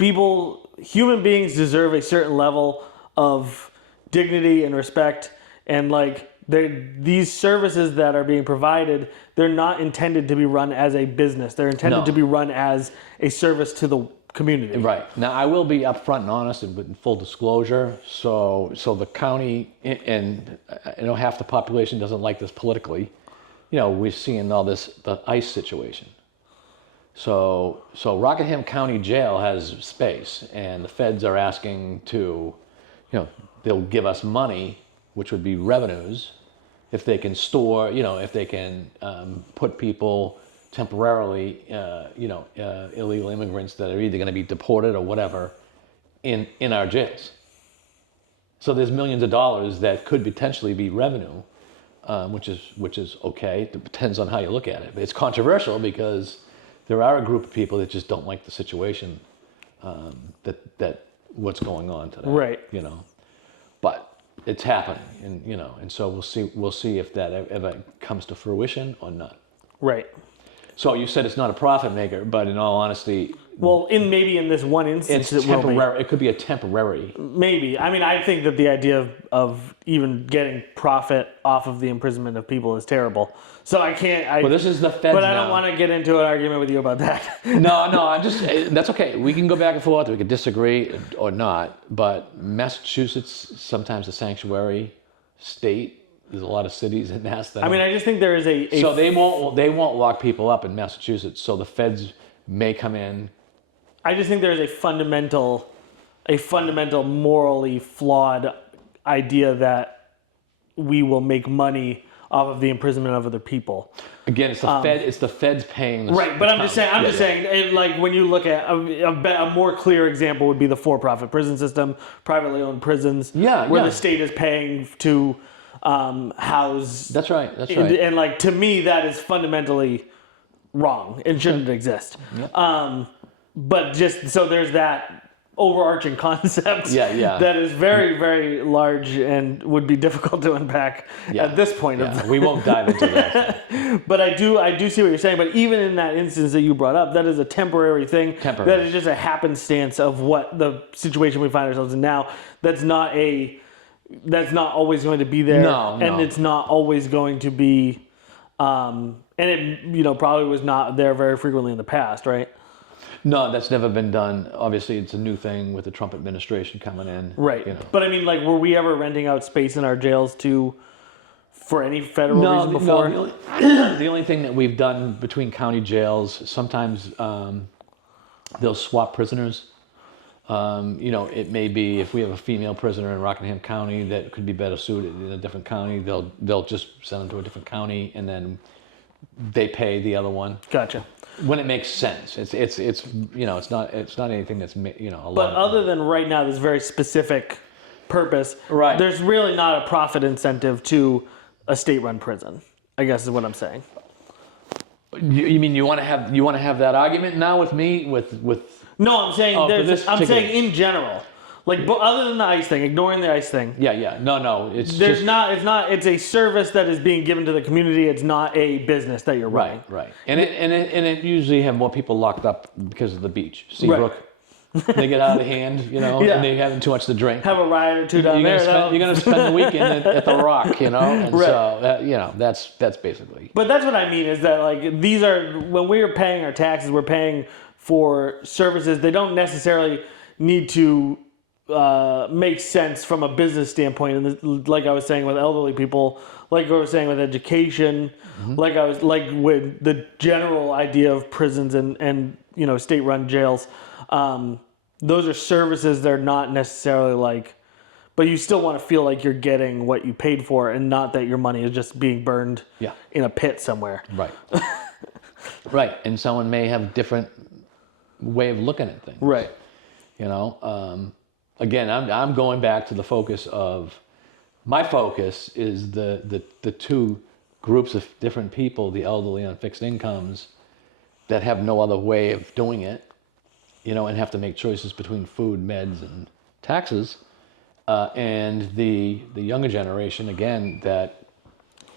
human beings deserve a certain level of dignity and respect. And like these services that are being provided, they're not intended to be run as a business. They're intended to be run as a service to the community. Right. Now, I will be upfront and honest and with full disclosure. So the county, and half the population doesn't like this politically. We're seeing all this, the ICE situation. So Rockingham County Jail has space, and the feds are asking to, they'll give us money, which would be revenues, if they can store, if they can put people temporarily, illegal immigrants that are either going to be deported or whatever, in our jails. So there's millions of dollars that could potentially be revenue, which is okay. It depends on how you look at it. But it's controversial because there are a group of people that just don't like the situation that what's going on today. Right. But it's happening, and so we'll see if that ever comes to fruition or not. Right. So you said it's not a profit maker, but in all honesty, well, maybe in this one instance, it's temporary. It could be a temporary. Maybe. I mean, I think that the idea of even getting profit off of the imprisonment of people is terrible. So I can't. Well, this is the feds. But I don't want to get into an argument with you about that. No. That's okay. We can go back and forth. We can disagree or not. But Massachusetts, sometimes a sanctuary state. There's a lot of cities in Mass that. I just think there is a. So they won't lock people up in Massachusetts. So the feds may come in. I just think there's a fundamental morally flawed idea that we will make money off of the imprisonment of other people. Again, it's the feds paying the right. But I'm just saying, like when you look at a more clear example would be the for-profit prison system, privately owned prisons, where the state is paying to house. That's right. And like to me, that is fundamentally wrong and shouldn't exist. Yeah. But just so there's that overarching concept that is very, very large and would be difficult to unpack at this point. We won't dive into that. But I do see what you're saying. But even in that instance that you brought up, that is a temporary thing. That is just a happenstance of what the situation we find ourselves in now. That's not always going to be there. And it's not always going to be, and it probably was not there very frequently in the past, right? No, that's never been done. Obviously, it's a new thing with the Trump administration coming in. Right. You know. But I mean, like, were we ever renting out space in our jails for any federal reason before? No, the only thing that we've done between county jails, sometimes they'll swap prisoners. It may be if we have a female prisoner in Rockingham County that could be better suited in a different county, they'll just send them to a different county, and then they pay the other one. Gotcha. When it makes sense. It's not anything that's a lot. But other than right now, this very specific purpose, right? There's really not a profit incentive to a state-run prison, I guess is what I'm saying. You mean you want to have that argument now with me with? No, I'm saying I'm saying in general, like, but other than the ICE thing, ignoring the ICE thing. Yeah. No. It's a service that is being given to the community. It's not a business that you're running. Right. And it usually have more people locked up because of the beach, Seabrook. Right. They get out of hand, and they're having too much to drink. Have a riot or two down there. You're going to spend the weekend at the Rock, and right. So that's basically. But that's what I mean is that, like, these are, when we are paying our taxes, we're paying for services. They don't necessarily need to make sense from a business standpoint. And like I was saying with elderly people, like I was saying with education, like with the general idea of prisons and state-run jails. Those are services that are not necessarily like, but you still want to feel like you're getting what you paid for, and not that your money is just being burned in a pit somewhere. Right. Right. And someone may have a different way of looking at things. Right. Again, I'm going back to the focus of, my focus is the two groups of different people, the elderly on fixed incomes that have no other way of doing it, and have to make choices between food, meds, and taxes, and the younger generation, again, that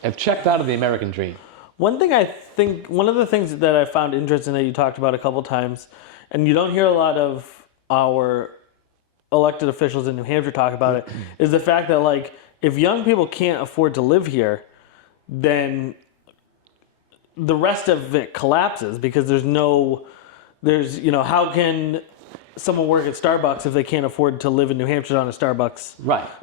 have checked out of the American dream. One of the things that I found interesting that you talked about a couple times, and you don't hear a lot of our elected officials in New Hampshire talk about it, is the fact that, like, if young people can't afford to live here, then the rest of it collapses, because how can someone work at Starbucks if they can't afford to live in New Hampshire on a Starbucks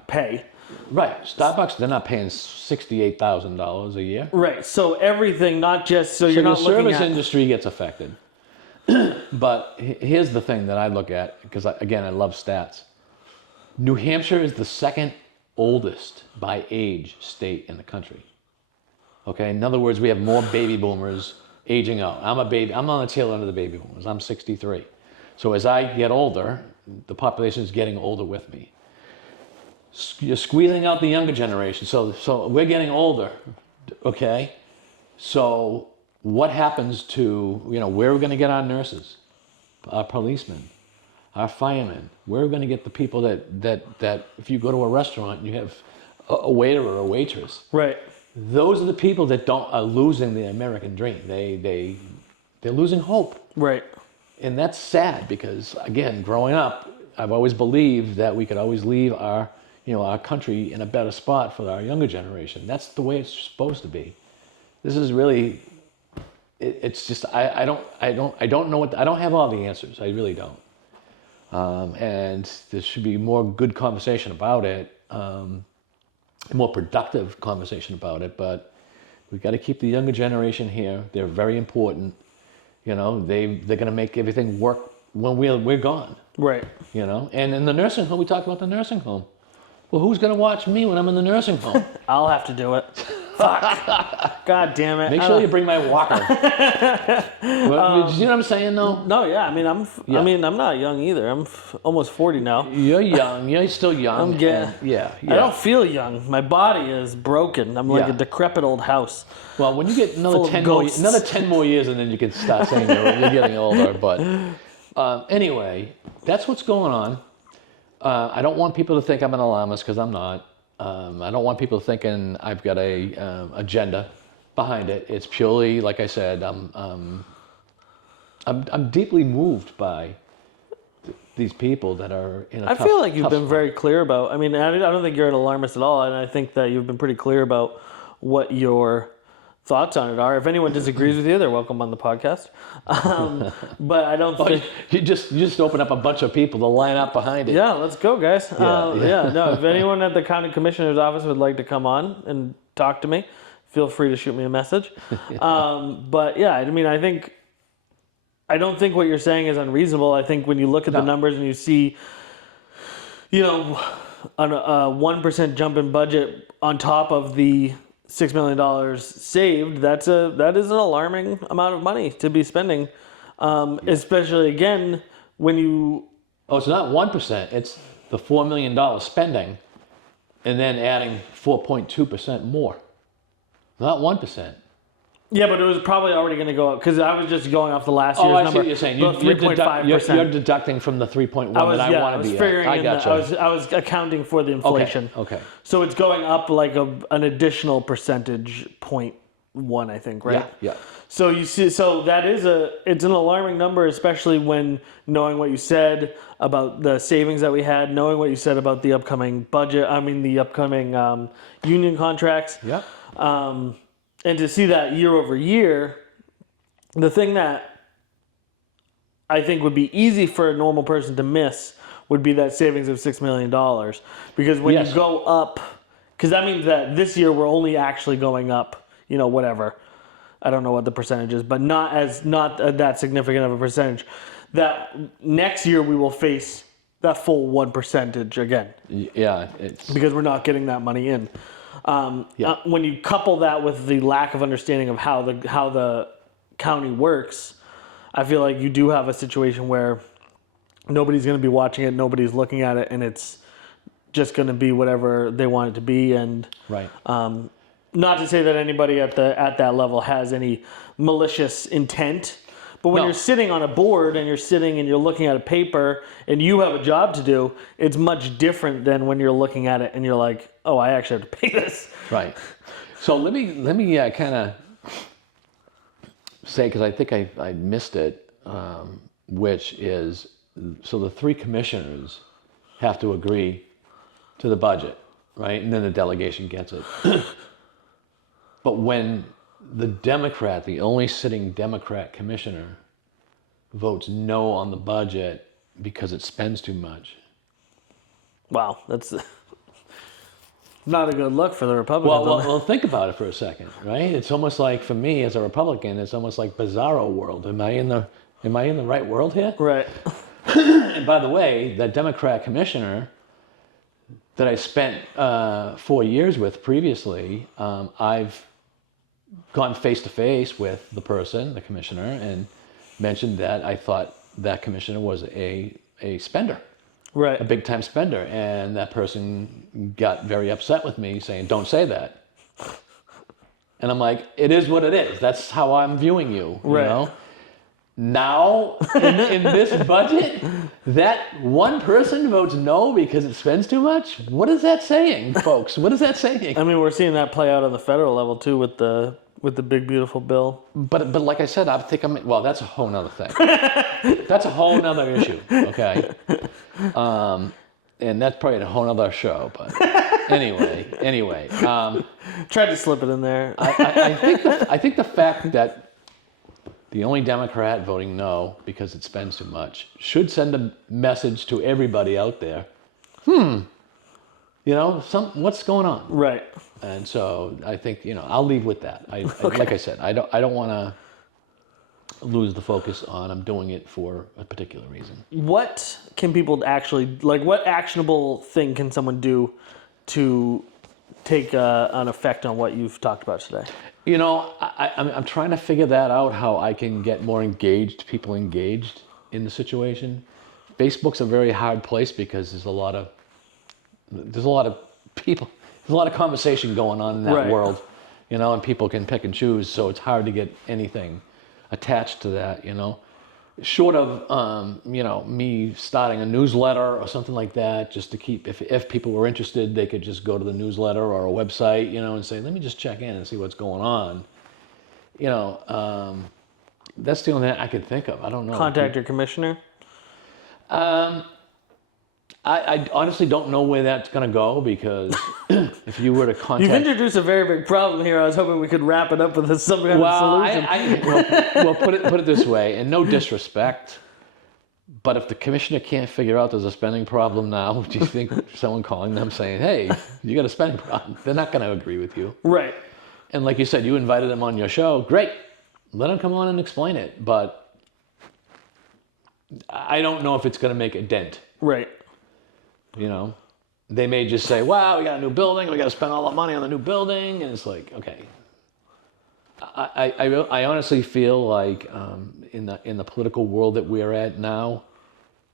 pay? Right. Starbucks, they're not paying $68,000 a year. Right. So everything, not just, so you're not looking at... the service industry gets affected. But here's the thing that I look at, because, again, I love stats. New Hampshire is the second oldest by age state in the country. Okay? In other words, we have more baby boomers aging out. I'm on the tail end of the baby boomers. I'm 63. So as I get older, the population is getting older with me. You're squeezing out the younger generation. So we're getting older, okay? So what happens to, where are we going to get our nurses, our policemen, our firemen? Where are we going to get the people that if you go to a restaurant and you have a waiter or a waitress? Right. Those are the people that are losing the American dream. They're losing hope. Right. And that's sad, because, again, growing up, I've always believed that we could always leave our country in a better spot for our younger generation. That's the way it's supposed to be. This is really, it's just, I don't know I don't have all the answers. I really don't. And there should be more good conversation about it. A more productive conversation about it, but we've got to keep the younger generation here. They're very important. They're going to make everything work when we're gone. Right. And in the nursing home, we talk about the nursing home. Well, who's going to watch me when I'm in the nursing home? I'll have to do it. Fuck. God damn it. Make sure you bring my walker. You know what I'm saying, though? No, yeah. I mean, I'm not young either. I'm almost 40 now. You're young. You're still young. Yeah. I don't feel young. My body is broken. I'm like a decrepit old house. Well, when you get another 10 more years, and then you can start saying you're getting older. But anyway, that's what's going on. I don't want people to think I'm an alarmist, because I'm not. I don't want people thinking I've got a agenda behind it. It's purely, like I said, I'm deeply moved by these people that are in a tough, I feel like you've been spot. very clear about. I don't think you're an alarmist at all, and I think that you've been pretty clear about what your thoughts on it are. If anyone disagrees with you, they're welcome on the podcast. But I don't think... You just open up a bunch of people to line up behind it. Yeah, let's go, guys. Yeah. No, if anyone at the county commissioner's office would like to come on and talk to me, feel free to shoot me a message. But yeah, I mean, I don't think what you're saying is unreasonable. I think when you look at the numbers and you see, a 1% jump in budget on top of the $6 million saved, that is an alarming amount of money to be spending, especially again when you... Oh, it's not 1%. It's the $4 million spending, and then adding 4.2% more. Not 1%. Yeah, but it was probably already going to go up because I was just going off the last year's number. I see what you're saying. You're 3.5%. You're deducting from the 3.1 that I want to be at. I gotcha. I was accounting for the inflation. Okay. So it's going up like an additional percentage 0.1, I think, right? Yeah. So you see, it's an alarming number, especially when knowing what you said about the savings that we had, knowing what you said about the upcoming budget. I mean, the upcoming union contracts. Yeah. And to see that year over year, the thing that I think would be easy for a normal person to miss would be that savings of $6 million. Because when you go up, because that means that this year we're only actually going up, whatever. I don't know what the percentage is, but not that significant of a percentage. That next year we will face that full 1% again. Yeah. Because we're not getting that money in. When you couple that with the lack of understanding of how the county works, I feel like you do have a situation where nobody's going to be watching it, nobody's looking at it, and it's just going to be whatever they want it to be. And right. Not to say that anybody at that level has any malicious intent, but when you're sitting on a board and you're looking at a paper and you have a job to do, it's much different than when you're looking at it and you're like, oh, I actually have to pay this. Right. So let me kind of say, because I think I missed it, which is, so the three commissioners have to agree to the budget, right? And then the delegation gets it. But when the only sitting Democrat commissioner, votes no on the budget because it spends too much. Wow, that's not a good look for the Republicans. Well, think about it for a second, right? It's almost like, for me as a Republican, it's almost like bizarro world. Am I in the right world here? Right. And by the way, that Democrat commissioner that I spent 4 years with previously, I've gone face to face with the commissioner, and mentioned that I thought that commissioner was a spender, right, a big time spender, and that person got very upset with me, saying, "Don't say that." And I'm like, "It is what it is. That's how I'm viewing you." Right. You know? Now, in this budget, that one person votes no because it spends too much? What is that saying, folks? What is that saying? I mean, we're seeing that play out on the federal level, too, with the big, beautiful bill. But like I said, that's a whole nother thing. That's a whole nother issue, okay? And that's probably a whole nother show, but anyway. Tried to slip it in there. I think the fact that the only Democrat voting no because it spends too much should send a message to everybody out there. What's going on? Right. And so I think, I'll leave with that. Okay. Like I said, I don't want to lose the focus on I'm doing it for a particular reason. What can people actually, what actionable thing can someone do to take an effect on what you've talked about today? I'm trying to figure that out, how I can get more people engaged in the situation. Facebook's a very hard place because there's a lot of people, there's a lot of conversation going on in that world, and people can pick and choose, so it's hard to get anything attached to that, Short of, me starting a newsletter or something like that, just to keep, if people were interested, they could just go to the newsletter or a website, and say, let me just check in and see what's going on. That's the only thing I could think of. I don't know. Contact your commissioner? I I honestly don't know where that's going to go because if you were to You've contact... introduced a very big problem here. I was hoping we could wrap it up with some kind of solution. Well, put it this way, and no disrespect, but if the commissioner can't figure out there's a spending problem now, do you think someone calling them saying, hey, you got a spending problem, they're not going to agree with you. Right. And like you said, you invited them on your show. Great. Let them come on and explain it. But I don't know if it's going to make a dent. Right. You know, they may just say, wow, we got a new building. We got to spend all that money on the new building. And it's like, okay. I honestly feel like in the political world that we're at now,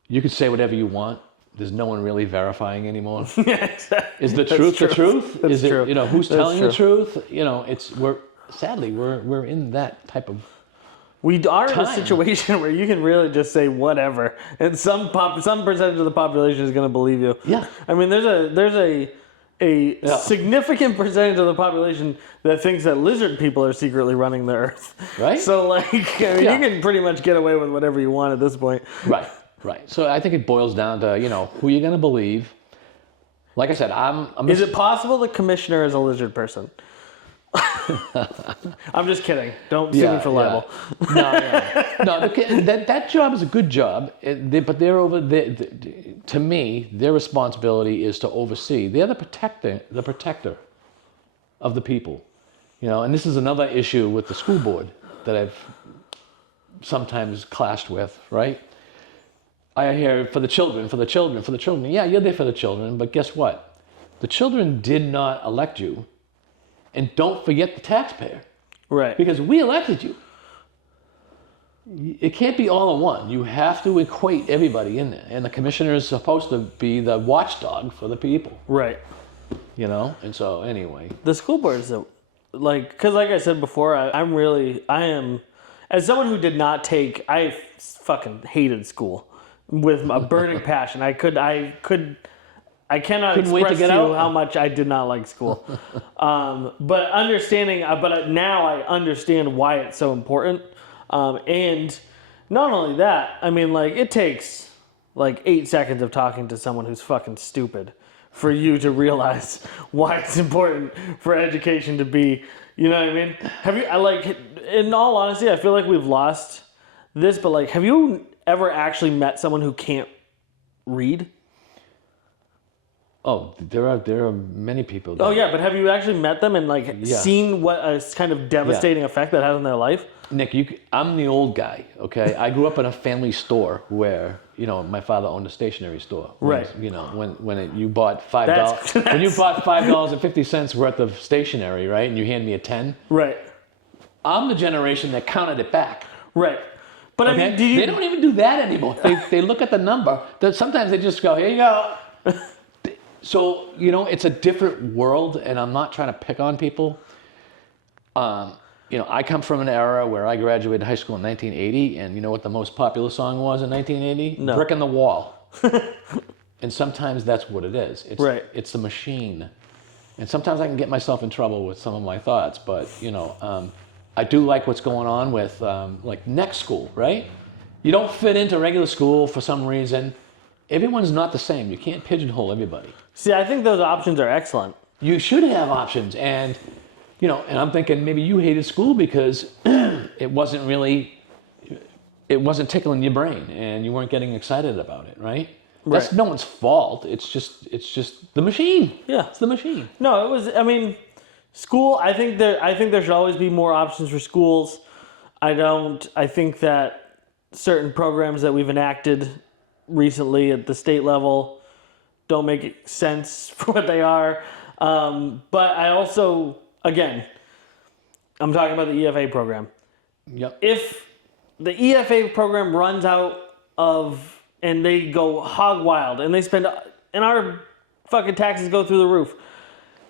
you could say whatever you want. There's no one really verifying anymore. Yeah, exactly. Is the truth the truth? That's Is it true. you know who's That's telling true. the truth? You know, we're in that type of We are in a time. situation where you can really just say whatever, and some percentage of the population is going to believe you. Yeah. I mean, there's a significant percentage of the population that thinks that lizard people are secretly running the earth. Right. So, like, I mean, Yeah. you can pretty much get away with whatever you want at this point. Right. So I think it boils down to who you're going to believe. Like I said, I'm Is it possible the commissioner is a lizard person? I'm just kidding. Don't sue me for libel. No. That job is a good job, but they're over there. To me, their responsibility is to oversee. They're the protector of the people. And this is another issue with the school board that I've sometimes clashed with. Right? I hear for the children. Yeah, you're there for the children, but guess what? The children did not elect you. And don't forget the taxpayer. Right. Because we elected you. It can't be all in one. You have to equate everybody in there. And the commissioner is supposed to be the watchdog for the people. Right. And so anyway. The school board is because like I said before, I am, as someone who did not I fucking hated school with a burning passion. I cannot Couldn't wait to express get to you out. how much I did not like school. But now I understand why it's so important. And not only that, I mean, like, it takes like 8 seconds of talking to someone who's fucking stupid for you to realize why it's important for education to be, you know what I mean? In all honesty, I feel like we've lost this, but like, have you ever actually met someone who can't read? Oh, there are many people. Oh yeah, but have you actually met them and seen what a kind of devastating effect that has on their life? Nick, I'm the old guy, okay? I grew up in a family store where, my father owned a stationery store. Right. When you bought $5, when you bought $5.50 worth of stationery, right, and you hand me a 10. Right. I'm the generation that counted it back. Right. But Okay? I mean, They don't even do that anymore. They look at the number. Sometimes they just go, here you go. So, it's a different world, and I'm not trying to pick on people. I come from an era where I graduated high school in 1980, and you know what the most popular song was in 1980? No. Brick in the Wall. And sometimes that's what it is. It's the machine. And sometimes I can get myself in trouble with some of my thoughts, but, I do like what's going on with, next school, right? You don't fit into regular school for some reason. Everyone's not the same. You can't pigeonhole everybody. See, I think those options are excellent. You should have options. And, and I'm thinking maybe you hated school because it wasn't tickling your brain and you weren't getting excited about it, right? That's no one's fault. It's just the machine. Yeah. It's the machine. No, school, I think there should always be more options for schools. I think that certain programs that we've enacted recently at the state level don't make sense for what they are. But I also, again, I'm talking about the EFA program. Yep. If the EFA program runs out of, and they go hog wild, and and our fucking taxes go through the roof,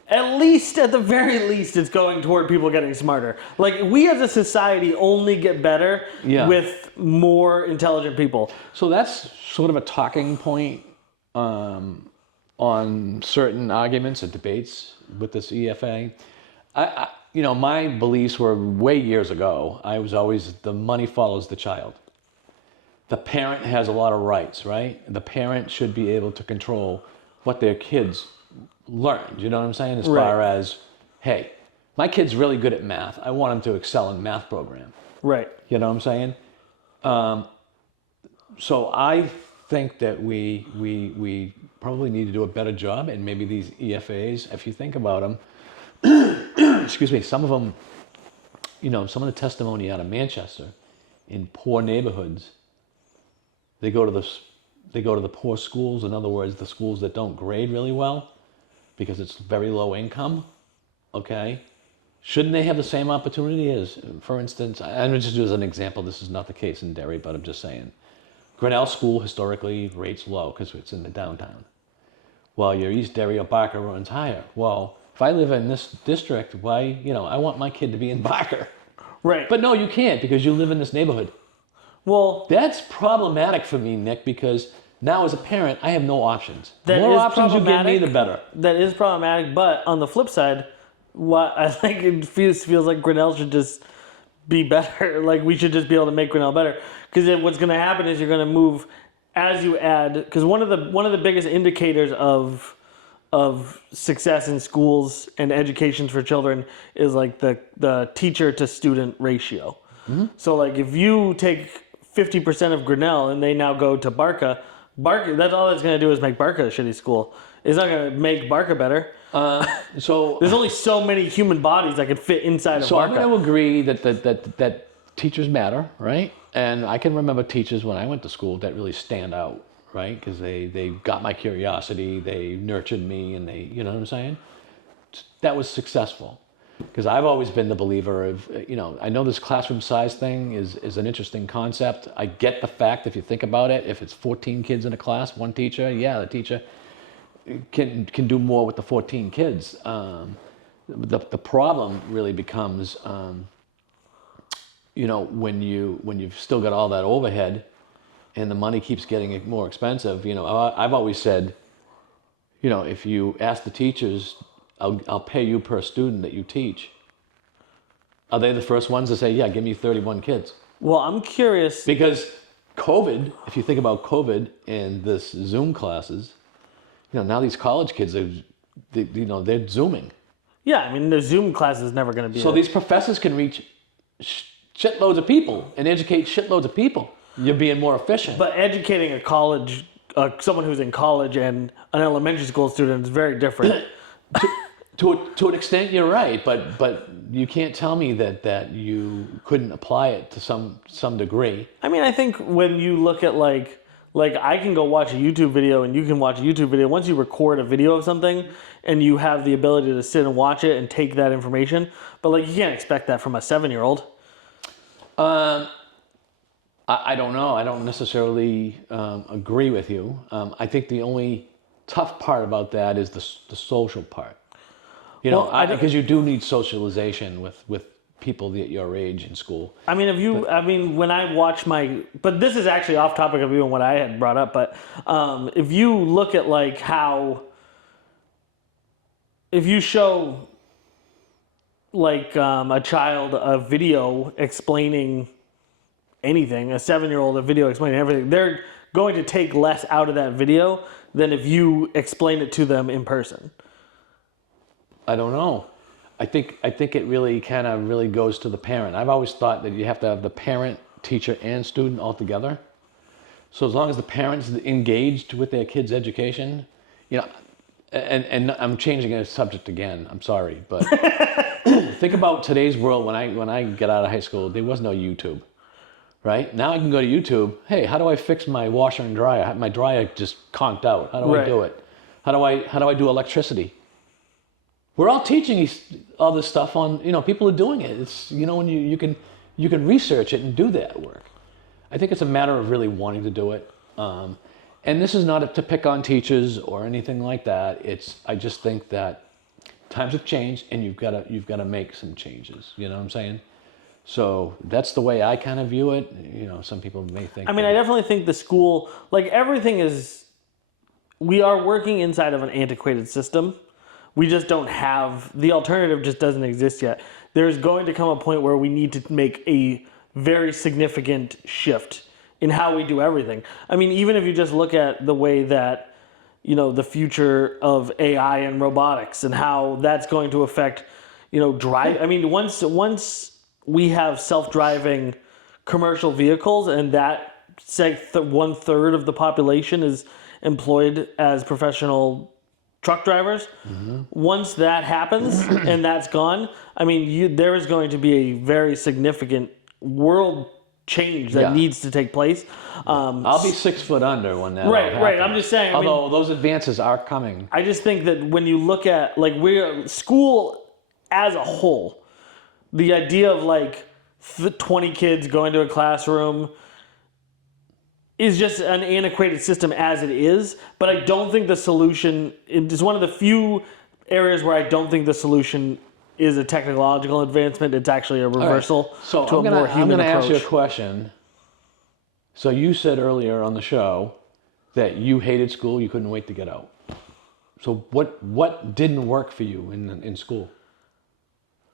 at the very least, it's going toward people getting smarter. Like, we as a society only get better with more intelligent people. So that's sort of a talking point on certain arguments and debates with this EFA. My beliefs were way years ago. I was always the money follows the child. the parent has a lot of rights, right? The parent should be able to control what their kids learn. You know what I'm saying? As far as, hey, my kid's really good at math. I want him to excel in math program. Right. You know what I'm saying? So I think that we probably need to do a better job, and maybe these EFAs, if you think about them, excuse me, some of them, some of the testimony out of Manchester in poor neighborhoods, they go to the poor schools. In other words, the schools that don't grade really well because it's very low income. Okay, shouldn't they have the same opportunity as, for instance, I'm just as an example. This is not the case in Derry, but I'm just saying, Grinnell School historically rates low because it's in the downtown. Well, your East Derry or Barker runs higher. Well, if I live in this district, why, I want my kid to be in Barker. Right. But no, you can't because you live in this neighborhood. Well, That's problematic for me, Nick, because now as a parent, I have no options. The that more is options you give me, problematic. the better. That is problematic, but on the flip side, what I think it feels like Grinnell should just be better. Like, we should just be able to make Grinnell better. Because what's going to happen is you're going to move as you add. Because one of the biggest indicators of success in schools and education for children is like the teacher to student ratio. Mm-hmm. So like if you take 50% of Grinnell and they now go to Barca, that's all it's going to do is make Barca a shitty school. It's not going to make Barca better. So there's only so many human bodies that could fit inside of So Barca. I'm going to agree that teachers matter, right? And I can remember teachers when I went to school that really stand out, right? Because they got my curiosity, they nurtured me, and they, you know what I'm saying? That was successful. Because I've always been the believer of, I know this classroom size thing is an interesting concept. I get the fact, if you think about it, if it's 14 kids in a class, one teacher, the teacher can do more with the 14 kids. The problem really becomes, when you've still got all that overhead and the money keeps getting more expensive. I've always said, if you ask the teachers, I'll pay you per student that you teach. Are they the first ones to say, yeah, give me 31 kids? Well, I'm curious. Because COVID, if you think about COVID and this Zoom classes, now these college kids, they're Zooming. Yeah, I mean, the Zoom class is never going to be. So these professors can reach shitloads of people and educate shitloads of people. You're being more efficient. But educating a college, someone who's in college and an elementary school student is very different. To an extent, you're right, but you can't tell me that you couldn't apply it to some degree. I mean, I think when you look at like I can go watch a YouTube video and you can watch a YouTube video. Once you record a video of something and you have the ability to sit and watch it and take that information, but like you can't expect that from a 7-year-old. I don't know. I don't necessarily agree with you. I think the only tough part about that is the social part. Because you do need socialization with people at your age in school. I mean, when I watch but this is actually off topic of even what I had brought up, but if you look at like if you show like a child a video explaining anything, a 7-year-old a video explaining everything, they're going to take less out of that video than if you explain it to them in person. I don't know. I think it really kind of really goes to the parent. I've always thought that you have to have the parent, teacher, and student all together. So as long as the parent's engaged with their kids' education, and I'm changing the subject again. I'm sorry, but think about today's world. When I get out of high school, there was no YouTube, right? Now I can go to YouTube. Hey, how do I fix my washer and dryer? My dryer just conked out. How do I do it? How do I do electricity? We're all teaching all this stuff on, people are doing it. It's, when you can research it and do that work. I think it's a matter of really wanting to do it. And this is not to pick on teachers or anything like that. I just think that times have changed and you've got to make some changes. You know what I'm saying? So that's the way I kind of view it. Some people may think. I mean, I definitely think the school, like everything is, we are working inside of an antiquated system. We just don't have, the alternative just doesn't exist yet. There's going to come a point where we need to make a very significant shift in how we do everything. I mean, even if you just look at the way that, the future of AI and robotics and how that's going to affect, drive. I mean, once we have self-driving commercial vehicles and that say 1/3 of the population is employed as professional truck drivers. Once that happens and that's gone, I mean, there is going to be a very significant world change that needs to take place. I'll be 6 foot under when that Right. happens. I'm just saying. Although those advances are coming. I just think that when you look at school as a whole, the idea of 20 kids going to a classroom is just an antiquated system as it is. But I don't think the solution is one of the few areas where I don't think the solution is a technological advancement. It's actually a reversal to a more human approach. I'm going to ask you a question. So you said earlier on the show that you hated school, you couldn't wait to get out. So what didn't work for you in school?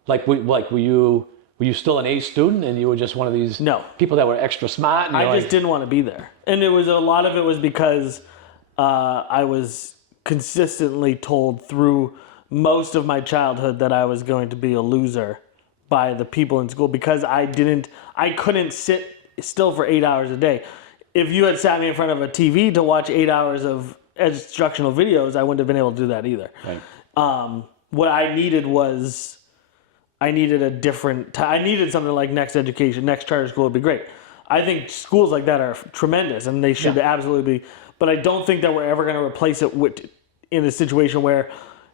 Were you still an A student and you were just one of these people that were extra smart? And I just didn't want to be there. And a lot of it was because I was consistently told through most of my childhood that I was going to be a loser by the people in school because I couldn't sit still for 8 hours a day. If you had sat me in front of a TV to watch 8 hours of instructional videos, I wouldn't have been able to do that either. Right. What I needed was, I needed something like Next Education, Next Charter School would be great. I think schools like that are tremendous and they should absolutely be, but I don't think that we're ever going to replace it in a situation where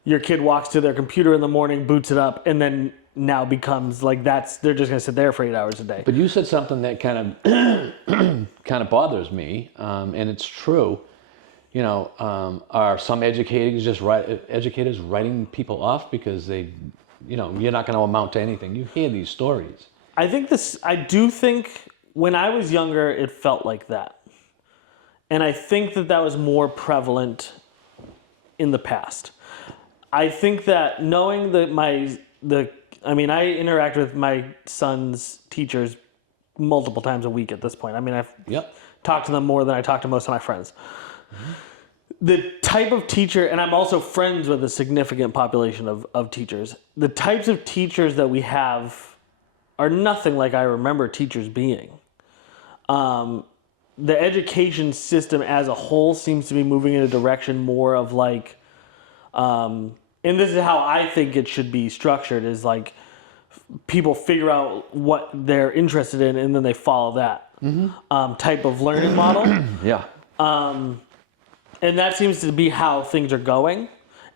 your kid walks to their computer in the morning, boots it up, and then now becomes they're just going to sit there for 8 hours a day. But you said something that kind of bothers me, and it's true. Are some educators writing people off because you're not going to amount to anything? You hear these stories. I do think when I was younger, it felt like that. And I think that was more prevalent in the past. I think that knowing that I interact with my son's teachers multiple times a week at this point. I mean, I've talked to them more than I talk to most of my friends. Mm-hmm. The type of teacher, and I'm also friends with a significant population of teachers. The types of teachers that we have are nothing like I remember teachers being. The education system as a whole seems to be moving in a direction more of and this is how I think it should be structured, is people figure out what they're interested in and then they follow that type of learning model. Yeah. And that seems to be how things are going,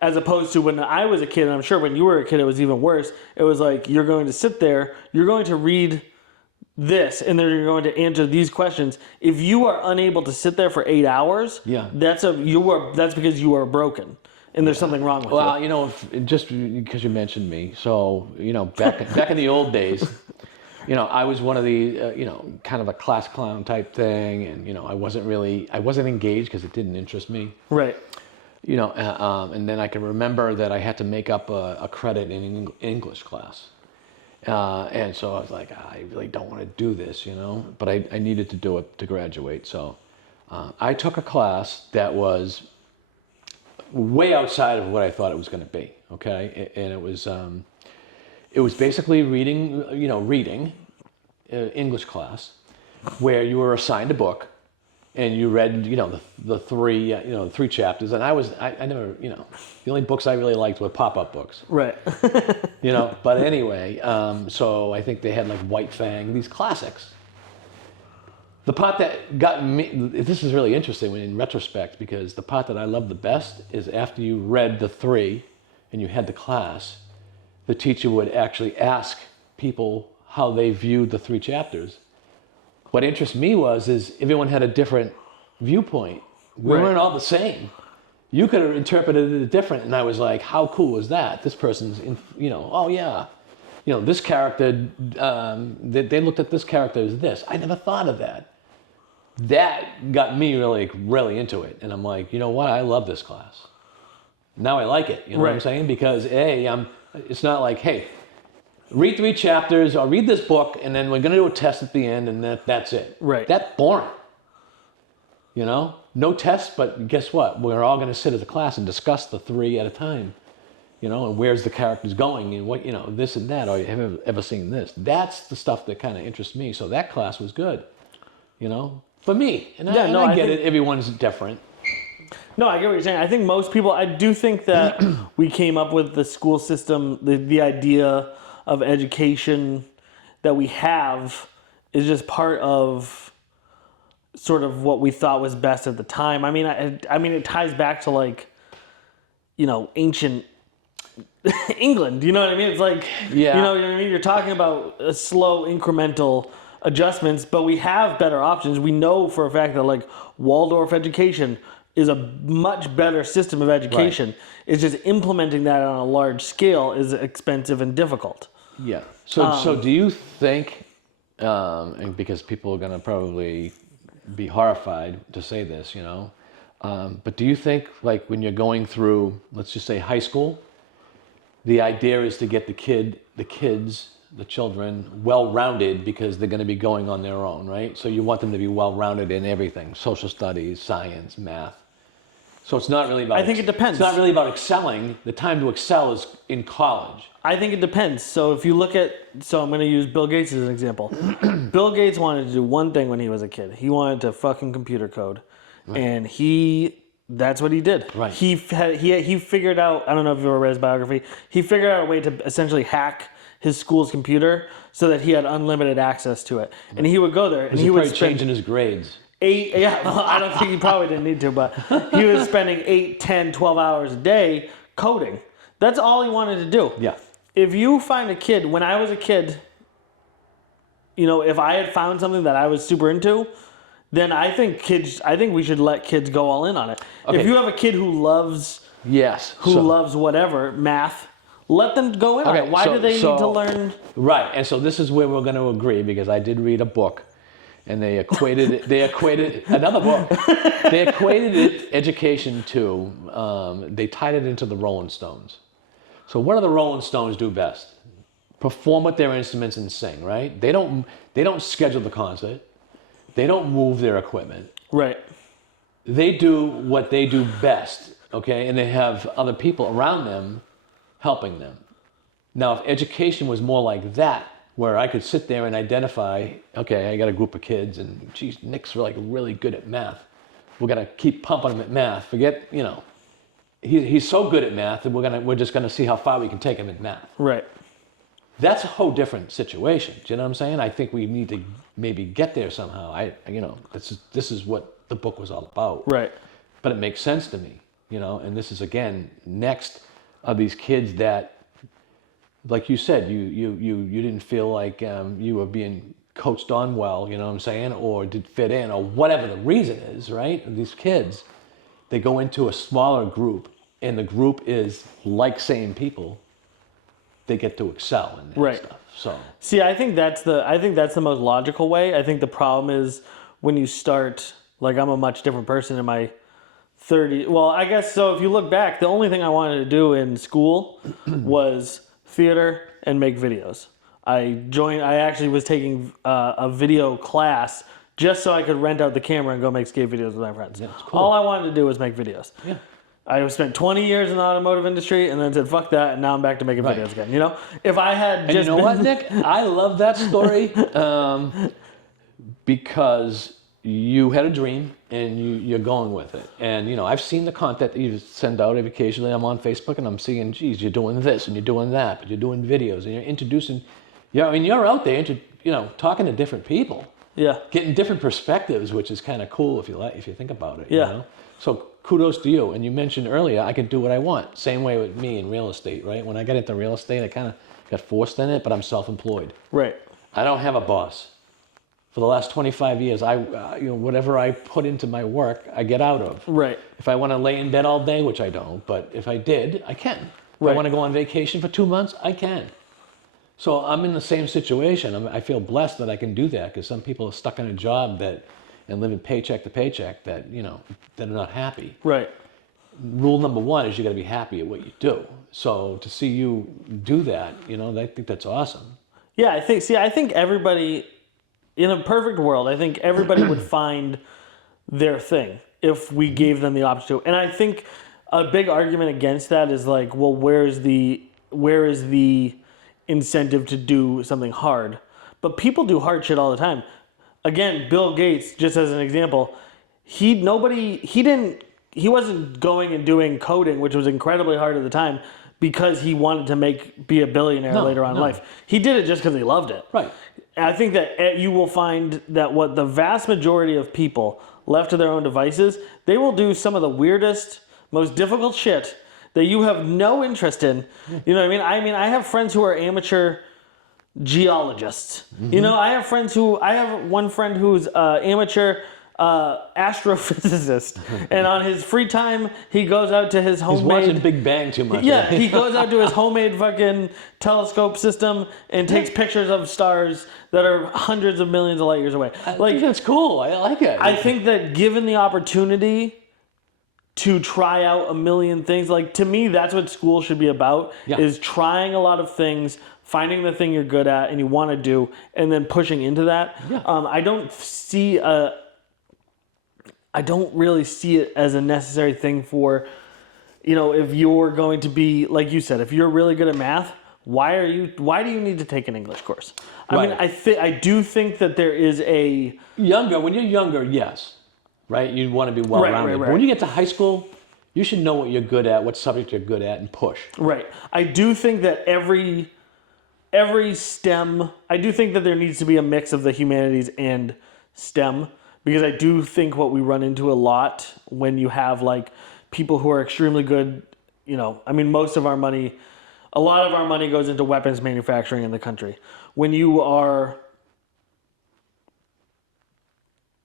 as opposed to when I was a kid, and I'm sure when you were a kid it was even worse. It was you're going to sit there, you're going to read this, and then you're going to answer these questions. If you are unable to sit there for 8 hours, that's because you are broken. And there's something wrong with you. Well, just because you mentioned me, so back in the old days, I was one of the kind of a class clown type thing, and I wasn't engaged because it didn't interest me. Right. And then I can remember that I had to make up a credit in English class, and so I was like, I really don't want to do this, but I needed to do it to graduate. So I took a class that was way outside of what I thought it was going to be. Okay, and it was basically reading English class, where you were assigned a book, and you read the three chapters. And I never the only books I really liked were pop-up books. Right. But anyway, so I think they had White Fang, these classics. The part that got me, this is really interesting in retrospect, because the part that I love the best is after you read the three and you had the class, the teacher would actually ask people how they viewed the three chapters. What interests me is everyone had a different viewpoint. We weren't all the same. You could have interpreted it different, and I was like, how cool was that? This person's, this character, they looked at this character as this. I never thought of that. That got me really into it. And I'm like, you know what? I love this class. Now I like it. You know what I'm saying? Because it's not like, hey, read 3 chapters or read this book and then we're going to do a test at the end and that's it. Right. That's boring. You know, no tests, but guess what? We're all going to sit as a class and discuss the 3 at a time. You know, and where's the characters going and what, you know, this and that. Or have you ever seen this? That's the stuff that kind of interests me. So that class was good, you know, for me. And I get it. Everyone's different. No, I get what you're saying. I think most people, I do think that we came up with the school system, the idea of education that we have is just part of sort of what we thought was best at the time. I mean, it ties back to like, you know, ancient England, you know what I mean? It's like, yeah. You know what I mean? You're talking about a slow incremental adjustments, but we have better options. We know for a fact that like Waldorf education is a much better system of education. Right. It's just implementing that on a large scale is expensive and difficult. Yeah. So do you think, and because people are going to probably be horrified to say this, you know, but do you think like when you're going through, let's just say high school, the idea is to get the children well-rounded because they're going to be going on their own, right? So you want them to be well-rounded in everything, social studies, science, math. So it's not really about... I think it depends. It's not really about excelling. The time to excel is in college. I think it depends. So if you look at... So I'm going to use Bill Gates as an example. Bill Gates wanted to do one thing when he was a kid. He wanted to fucking computer code. Right. And that's what he did. Right. He figured out... I don't know if you ever read his biography. He figured out a way to essentially hack his school's computer so that he had unlimited access to it. And he would go there and he would spend... changing his grades. I don't think he probably didn't need to, but he was spending 8, 10, 12 hours a day coding. That's all he wanted to do. Yeah. If you find a kid, when I was a kid, you know, if I had found something that I was super into, then I think we should let kids go all in on it. Okay. If you have a kid who loves loves whatever, math, let them go in on it. Why do they need to learn? Right. And so this is where we're going to agree, because I did read a book. And they equated another book. They equated education to, they tied it into the Rolling Stones. So what do the Rolling Stones do best? Perform with their instruments and sing, right? They don't schedule the concert. They don't move their equipment. Right. They do what they do best, okay? And they have other people around them helping them. Now, if education was more like that, where I could sit there and identify, okay, I got a group of kids and geez, Nick's really good at math. We're gonna keep pumping him at math. Forget, you know, he's so good at math that we're just gonna see how far we can take him at math. Right. That's a whole different situation. Do you know what I'm saying? I think we need to maybe get there somehow. This is what the book was all about. Right. But it makes sense to me, you know, and this is again, next of these kids that, like you said, you didn't feel like you were being coached on well, you know what I'm saying, or did fit in, or whatever the reason is, right? These kids, they go into a smaller group, and the group is like same people. They get to excel in that stuff. So see, I think that's the most logical way. I think the problem is when you start, like I'm a much different person in my 30s. Well, I guess so. If you look back, the only thing I wanted to do in school was theater and make videos. I actually was taking a video class just so I could rent out the camera and go make skate videos with my friends. Yeah, cool. All I wanted to do was make videos. Yeah. I spent 20 years in the automotive industry and then said, fuck that, and now I'm back to making videos again. You know? If I had just... And you know what, Nick? I love that story because you had a dream and you're going with it. And, you know, I've seen the content that you send out occasionally. I'm on Facebook and I'm seeing, geez, you're doing this and you're doing that, but you're doing videos and you're introducing, you're out there, talking to different people. Yeah. Getting different perspectives, which is kind of cool if you think about it. Yeah. You know? So kudos to you. And you mentioned earlier, I can do what I want. Same way with me in real estate, right? When I got into real estate, I kind of got forced in it, but I'm self-employed. Right. I don't have a boss. For the last 25 years, whatever I put into my work, I get out of. Right. If I want to lay in bed all day, which I don't, but if I did, I can. If I want to go on vacation for 2 months, I can. So I'm in the same situation. I feel blessed that I can do that, because some people are stuck in a job and living paycheck to paycheck that are not happy. Right. Rule number one is you got to be happy at what you do. So to see you do that, I think that's awesome. Yeah, I think everybody, in a perfect world, I think everybody would find their thing if we gave them the option to. And I think a big argument against that is like, well, where is the incentive to do something hard? But people do hard shit all the time. Again, Bill Gates, just as an example, he wasn't going and doing coding, which was incredibly hard at the time, because he wanted to be a billionaire later on in life. He did it just because he loved it. Right. And I think that you will find that what the vast majority of people left to their own devices, they will do some of the weirdest, most difficult shit that you have no interest in. You know what I mean? I have friends who are amateur geologists. You know, I have one friend who's amateur astrophysicist, and on his free time he goes out to his homemade. He's watching Big Bang too much. Yeah, he goes out to his homemade fucking telescope system and takes pictures of stars that are hundreds of millions of light years away. I think that's cool. I like it. I think that given the opportunity to try out a million things, like, to me, that's what school should be about, is trying a lot of things, finding the thing you're good at and you want to do, and then pushing into that. I don't really see it as a necessary thing for, you know, if you're going to be, like you said, if you're really good at math, why do you need to take an English course? I mean, I do think that there is when you're younger, yes. Right? You want to be well-rounded. But when you get to high school, you should know what you're good at, what subject you're good at, and push. Right. I do think that every STEM, I do think that there needs to be a mix of the humanities and STEM, because I do think what we run into a lot when you have like people who are extremely good, you know, I mean, a lot of our money goes into weapons manufacturing in the country. When you are,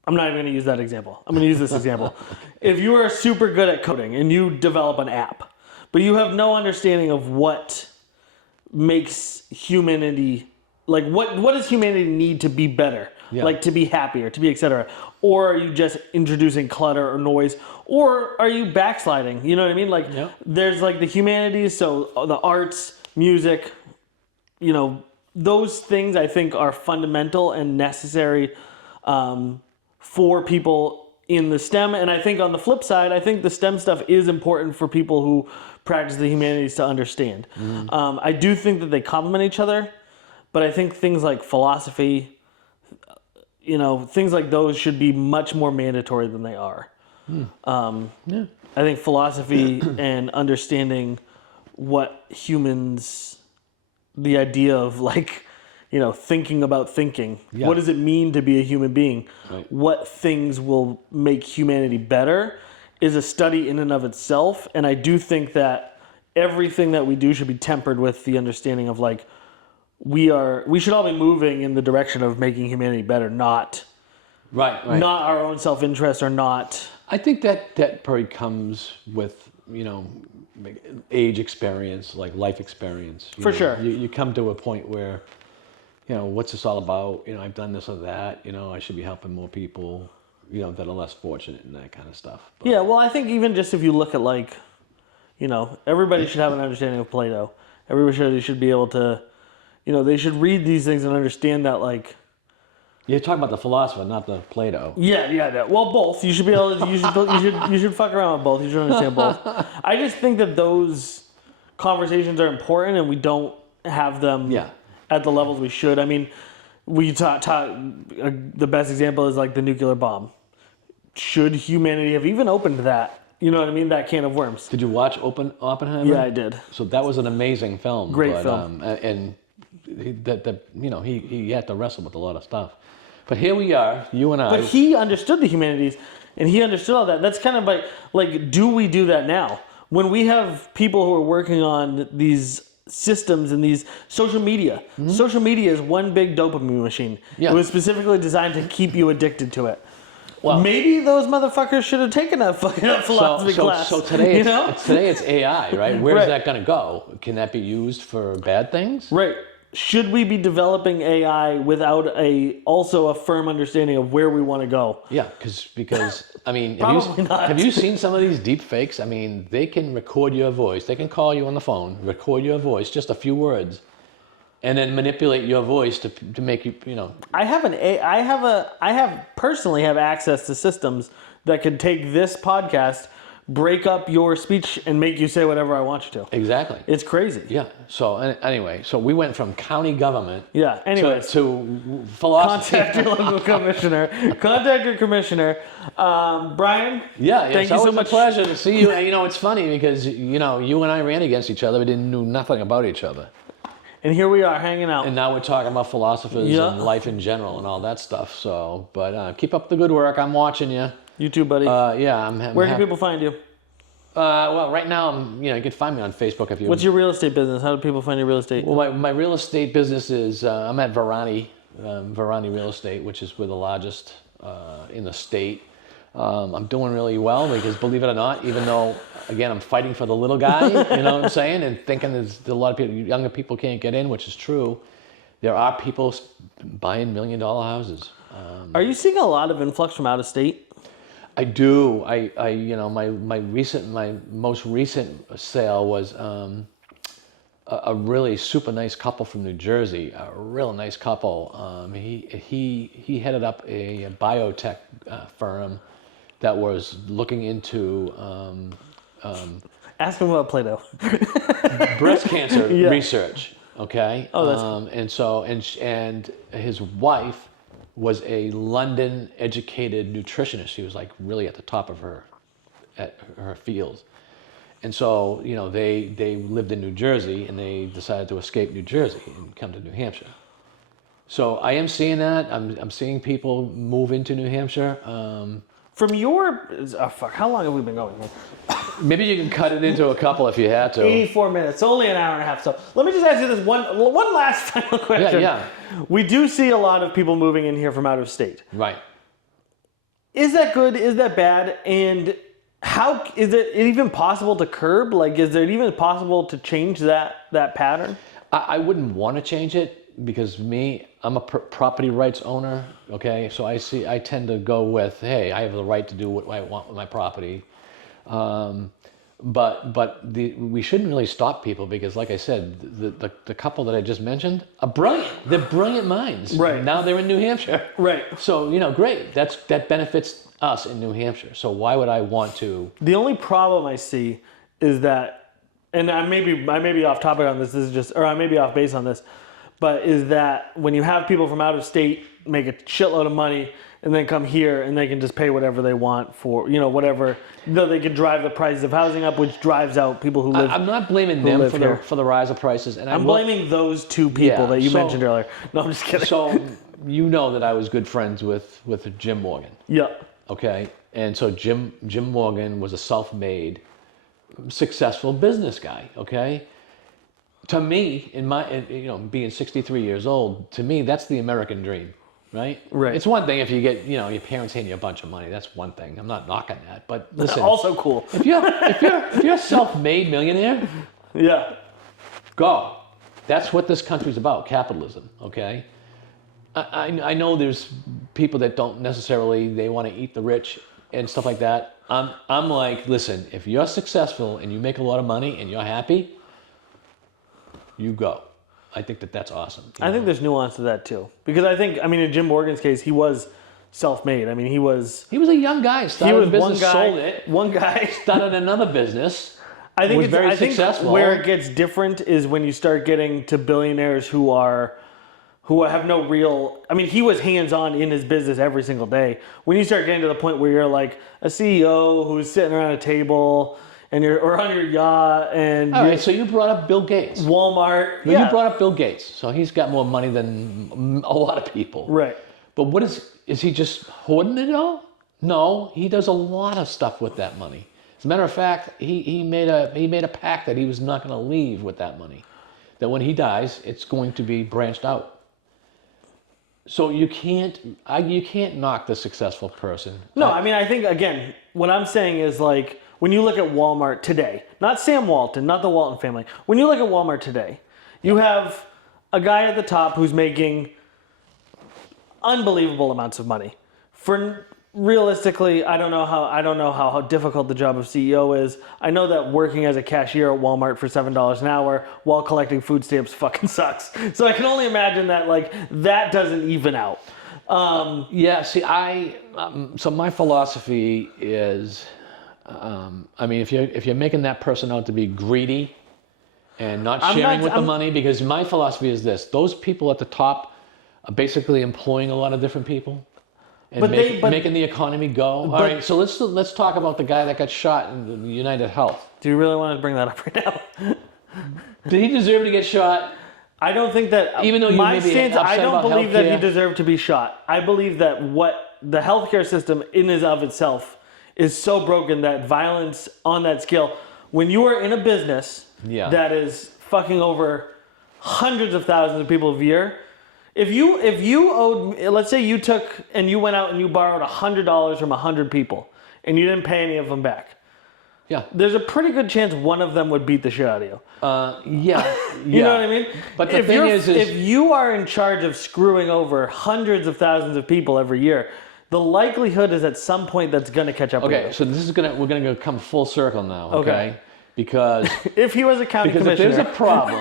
I'm not even going to use that example. I'm going to use this example. If you are super good at coding and you develop an app, but you have no understanding of what makes humanity, like what does humanity need to be better? Like to be happier, to be etc. Or are you just introducing clutter or noise? Or are you backsliding? You know what I mean? Like there's like the humanities, so the arts, music, you know, those things I think are fundamental and necessary for people in the STEM. And I think on the flip side, I think the STEM stuff is important for people who practice the humanities to understand. I do think that they complement each other, but I think things like philosophy, you know, things like those should be much more mandatory than they are. I think philosophy and understanding what humans, the idea of like, you know, thinking about thinking. What does it mean to be a human being? What things will make humanity better is a study in and of itself. And I do think that everything that we do should be tempered with the understanding of like, we should all be moving in the direction of making humanity better, not our own self-interest, or not. I think that probably comes with, you know, age experience, like life experience. For sure. You come to a point where, you know, what's this all about? You know, I've done this or that. You know, I should be helping more people, you know, that are less fortunate and that kind of stuff. But, yeah, well, I think even just if you look at like, you know, everybody should have an understanding of Plato. Everybody should be able to, you know, they should read these things and understand that, like... You're talking about the philosopher, not the Plato. Yeah. Well, both. You should be able to... You should fuck around with both. You should understand both. I just think that those conversations are important, and we don't have them at the levels we should. I mean, we the best example is like the nuclear bomb. Should humanity have even opened that? You know what I mean? That can of worms. Did you watch Oppenheimer? Yeah, I did. So that was an amazing film. Great film. And you know, he had to wrestle with a lot of stuff. But here we are, you and I. But he understood the humanities, and he understood all that. That's kind of like, do we do that now? When we have people who are working on these systems and these social media. Social media is one big dopamine machine. It was specifically designed to keep you addicted to it. Well, maybe those motherfuckers should have taken a fucking philosophy class. So today, you know? Today it's AI, right? Where's that going to go? Can that be used for bad things? Right. Should we be developing AI without also a firm understanding of where we want to go? Yeah, because I mean, have you seen some of these deep fakes? I mean, they can record your voice. They can call you on the phone, record your voice, just a few words, and then manipulate your voice to make you, you know. I personally have access to systems that could take this podcast, break up your speech, and make you say whatever I want you to. Exactly. It's crazy. Yeah. So anyway, so we went from county government. Yeah. Anyways, to philosophy. contact your local commissioner. Contact your commissioner, Brian. Yeah. Thank you so much. It's a pleasure to see you. And you know, it's funny because you know you and I ran against each other. We didn't know nothing about each other. And here we are hanging out. And now we're talking about philosophers and life in general and all that stuff. So, but keep up the good work. I'm watching you. You too, buddy. Yeah. Where can people find you? Well, right now, you know, you can find me on Facebook if you. What's your real estate business? How do people find your real estate? Well, my real estate business is I'm at Varani Real Estate, which is we're the largest in the state. I'm doing really well because, believe it or not, even though, again, I'm fighting for the little guy, you know what I'm saying, and thinking there's a lot of people, younger people can't get in, which is true. There are people buying $1 million houses. Are you seeing a lot of influx from out of state? I do. I you know, my most recent sale was a really super nice couple from New Jersey. A real nice couple. He headed up a biotech firm that was looking into Ask him about Play-Doh. breast cancer research. Okay. Oh, that's cool. And so and his wife was a London educated nutritionist. She was like really at the top of her field. And so, you know, they lived in New Jersey and they decided to escape New Jersey and come to New Hampshire. So I am seeing that. I'm seeing people move into New Hampshire. From your, how long have we been going here? Maybe you can cut it into a couple if you had to. 84 minutes, only an hour and a half. So let me just ask you this one last final question. Yeah. We do see a lot of people moving in here from out of state. Right. Is that good? Is that bad? And how is it even possible to curb? Like, is it even possible to change that pattern? I wouldn't want to change it because I'm a property rights owner. Okay, so I tend to go with, hey, I have the right to do what I want with my property. But we shouldn't really stop people because, like I said, the couple that I just mentioned are brilliant. They're brilliant minds. Right. Now they're in New Hampshire. Right. So, you know, great. That benefits us in New Hampshire. So why would I want to? The only problem I see is that, and I may be off topic on this. Or I may be off base on this, but is that when you have people from out of state make a shitload of money and then come here and they can just pay whatever they want for, you know, whatever. Though they can drive the prices of housing up, which drives out people who live. I'm not blaming them for the rise of prices, and I'm blaming those two people that you mentioned earlier. No, I'm just kidding. So you know that I was good friends with Jim Morgan. Yeah. Okay, and so Jim Morgan was a self-made, successful business guy. Okay. To me, being 63 years old, to me that's the American dream. Right? Right. It's one thing if you get, you know, your parents hand you a bunch of money. That's one thing. I'm not knocking that. But listen. Also cool. If you're a self-made millionaire, yeah. Go. That's what this country's about, capitalism, okay? I know there's people that don't necessarily, they want to eat the rich and stuff like that. I'm like, listen, if you're successful and you make a lot of money and you're happy, you go. I think that's awesome. I think there's nuance to that too. Because I think, in Jim Morgan's case, he was self-made. He was a young guy. Started a business, sold it. One guy. Started another business. I think was very successful. Where it gets different is when you start getting to billionaires who have no real. He was hands-on in his business every single day. When you start getting to the point where you're like a CEO who's sitting around a table or on your yacht and. All right, so you brought up Bill Gates. Walmart. You brought up Bill Gates, so he's got more money than a lot of people. Right. But what is he just hoarding it all? No, he does a lot of stuff with that money. As a matter of fact, he made a pact that he was not going to leave with that money. That when he dies, it's going to be branched out. So you can't knock the successful person. No, I think again, what I'm saying is like when you look at Walmart today, not Sam Walton, not the Walton family. When you look at Walmart today, you have a guy at the top who's making unbelievable amounts of money. For realistically, I don't know how difficult the job of CEO is. I know that working as a cashier at Walmart for $7 an hour while collecting food stamps fucking sucks. So I can only imagine that like that doesn't even out. Yeah, see, so my philosophy is, I mean, if you're making that person out to be greedy and not sharing with the money, because my philosophy is this: those people at the top are basically employing a lot of different people and making the economy go. All right, so let's talk about the guy that got shot in the United Health. Do you really want to bring that up right now? Did he deserve to get shot? I don't think that, even though my stance, I don't believe that he healthcare, deserved to be shot. I believe that what the healthcare system in and of itself is so broken that violence on that scale, when you are in a business that is fucking over hundreds of thousands of people a year, if you owed, let's say you took and you went out and you borrowed $100 from 100 people and you didn't pay any of them back, there's a pretty good chance one of them would beat the shit out of you. You know what I mean? But the thing is, if you are in charge of screwing over hundreds of thousands of people every year, the likelihood is at some point that's going to catch up with you. Okay, so we're gonna come full circle now, okay? Because if he was a county commissioner,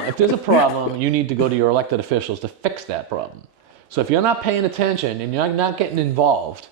if there's a problem, you need to go to your elected officials to fix that problem. So if you're not paying attention and you're not getting involved,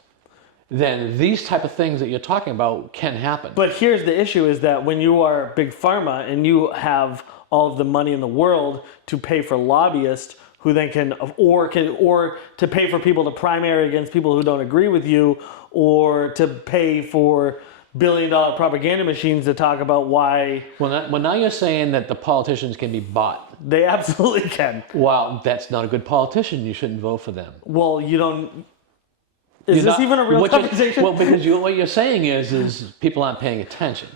then these type of things that you're talking about can happen. But here's the issue: is that when you are big pharma and you have all of the money in the world to pay for lobbyists who then can to pay for people to primary against people who don't agree with you, or to pay for billion-dollar propaganda machines to talk about why. Well, now you're saying that the politicians can be bought. They absolutely can. Well, that's not a good politician. You shouldn't vote for them. Well, you don't. Is this even a real conversation? Well, because what you're saying is people aren't paying attention.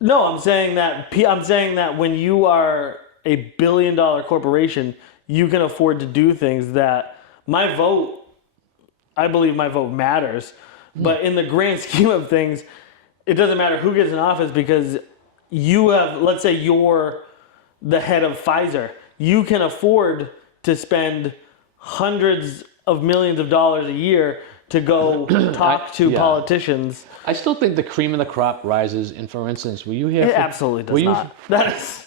No, I'm saying that when you are a billion-dollar corporation, you can afford to do things that I believe my vote matters. But in the grand scheme of things, it doesn't matter who gets in office, because you have, let's say you're the head of Pfizer. You can afford to spend hundreds of millions of dollars a year to go talk to politicians. I still think the cream of the crop rises. And for instance, were you here? It absolutely does not. That is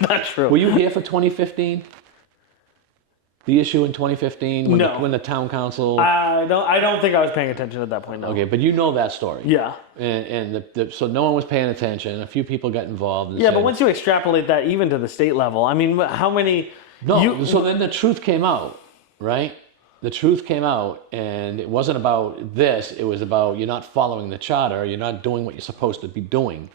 not true. Were you here for 2015? The issue in 2015 when the town council. I don't think I was paying attention at that point. No. Okay, but you know that story. Yeah. And so no one was paying attention. A few people got involved. Yeah, but once you extrapolate that even to the state level, I mean, how many? No. So then the truth came out, right? The truth came out, and it wasn't about this. It was about you're not following the charter. You're not doing what you're supposed to be doing.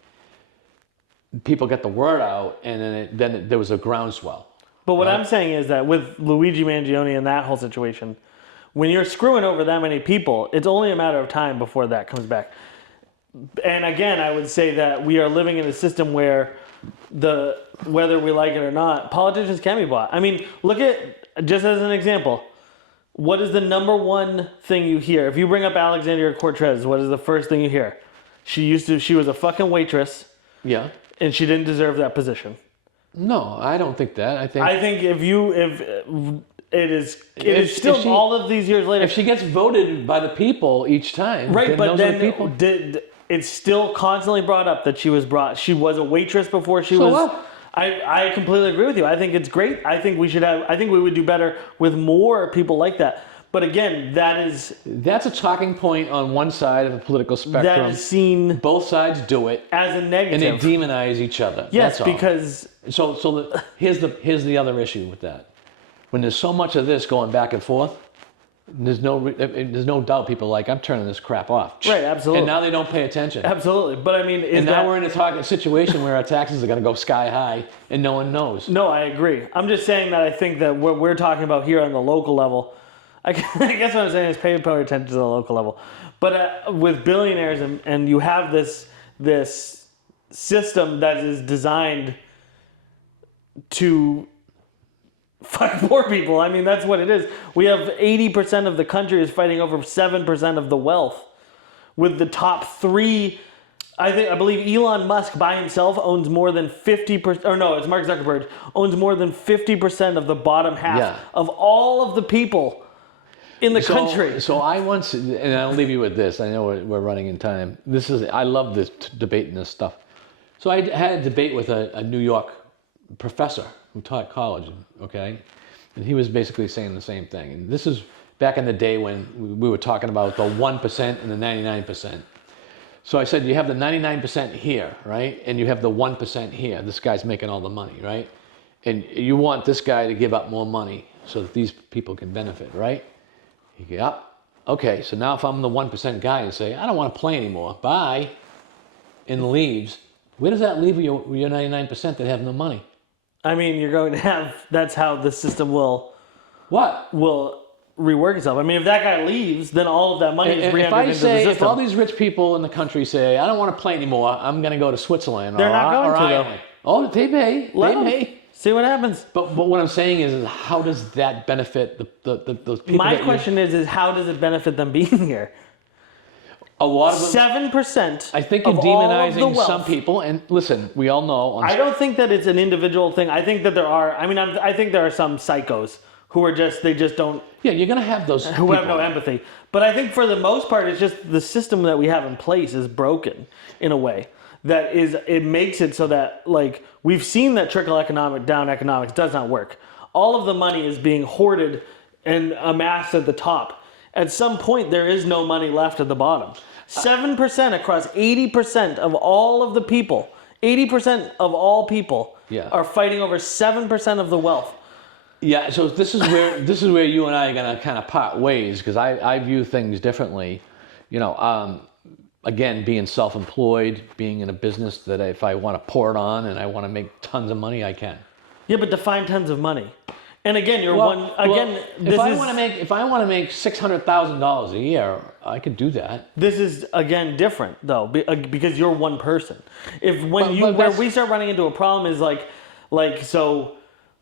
People get the word out, and then there was a groundswell. But what I'm saying is that with Luigi Mangione and that whole situation, when you're screwing over that many people, it's only a matter of time before that comes back. And again, I would say that we are living in a system where whether we like it or not, politicians can be bought. I mean, look at, just as an example, what is the number one thing you hear? If you bring up Alexandria Cortez, what is the first thing you hear? She was a fucking waitress. Yeah. And she didn't deserve that position. No, I don't think that. I think if it is still all of these years later. If she gets voted by the people each time, right? But then it's still constantly brought up that she was a waitress before she was. What? I completely agree with you. I think it's great. I think we would do better with more people like that. But again, that's a talking point on one side of the political spectrum. That is seen. Both sides do it as a negative, and they demonize each other. Yes, that's all. because here's the other issue with that. When there's so much of this going back and forth, there's no doubt people are like, I'm turning this crap off. Right, absolutely. And now they don't pay attention. Absolutely, but I mean, now we're in a situation where our taxes are going to go sky high, and no one knows. No, I agree. I'm just saying that I think that what we're talking about here on the local level. I guess what I'm saying is pay attention to the local level. But with billionaires and you have this system that is designed to fuck poor people. I mean, that's what it is. We have 80% of the country is fighting over 7% of the wealth. With the top three, I believe Elon Musk by himself owns more than 50%, or no, it's Mark Zuckerberg, owns more than 50% of the bottom half of all of the people in the country. So I once, and I'll leave you with this. I know we're running in time. I love this debating this stuff. So I had a debate with a New York professor who taught college, okay? And he was basically saying the same thing. And this is back in the day when we were talking about the 1% and the 99%. So I said, you have the 99% here, right? And you have the 1% here. This guy's making all the money, right? And you want this guy to give up more money so that these people can benefit, right? You go, yep. Okay, so now if I'm the 1% guy and say, I don't want to play anymore, bye, and leaves, where does that leave your 99% that have no money? I mean, you're going to have, that's how the system will rework itself. I mean, if that guy leaves, then all of that money is re-entered into the system. If all these rich people in the country say, I don't want to play anymore, I'm going to go to Switzerland. They're not going to, though. Oh, they may. Let They them. may. See what happens. But what I'm saying is how does that benefit those people? My question is how does it benefit them being here? A lot of them, 7%. I think you're demonizing some people. And listen, we all know. I don't think that it's an individual thing. I think that there are. I mean, I think there are some psychos who are they just don't. Yeah, you're gonna have those who have no empathy. But I think for the most part, it's just the system that we have in place is broken in a way that it makes it so that like we've seen that trickle down economics does not work. All of the money is being hoarded and amassed at the top. At some point, there is no money left at the bottom. 7% across 80% of all of the people, 80% of all people are fighting over 7% of the wealth. Yeah, so this is where you and I are gonna kind of part ways because I view things differently. You know, again, being self-employed, being in a business that if I want to pour it on and I want to make tons of money, I can. Yeah, but define tons of money. And again, if I want to make $600,000 a year, I could do that. This is again different though, because you're one person. Where we start running into a problem is so.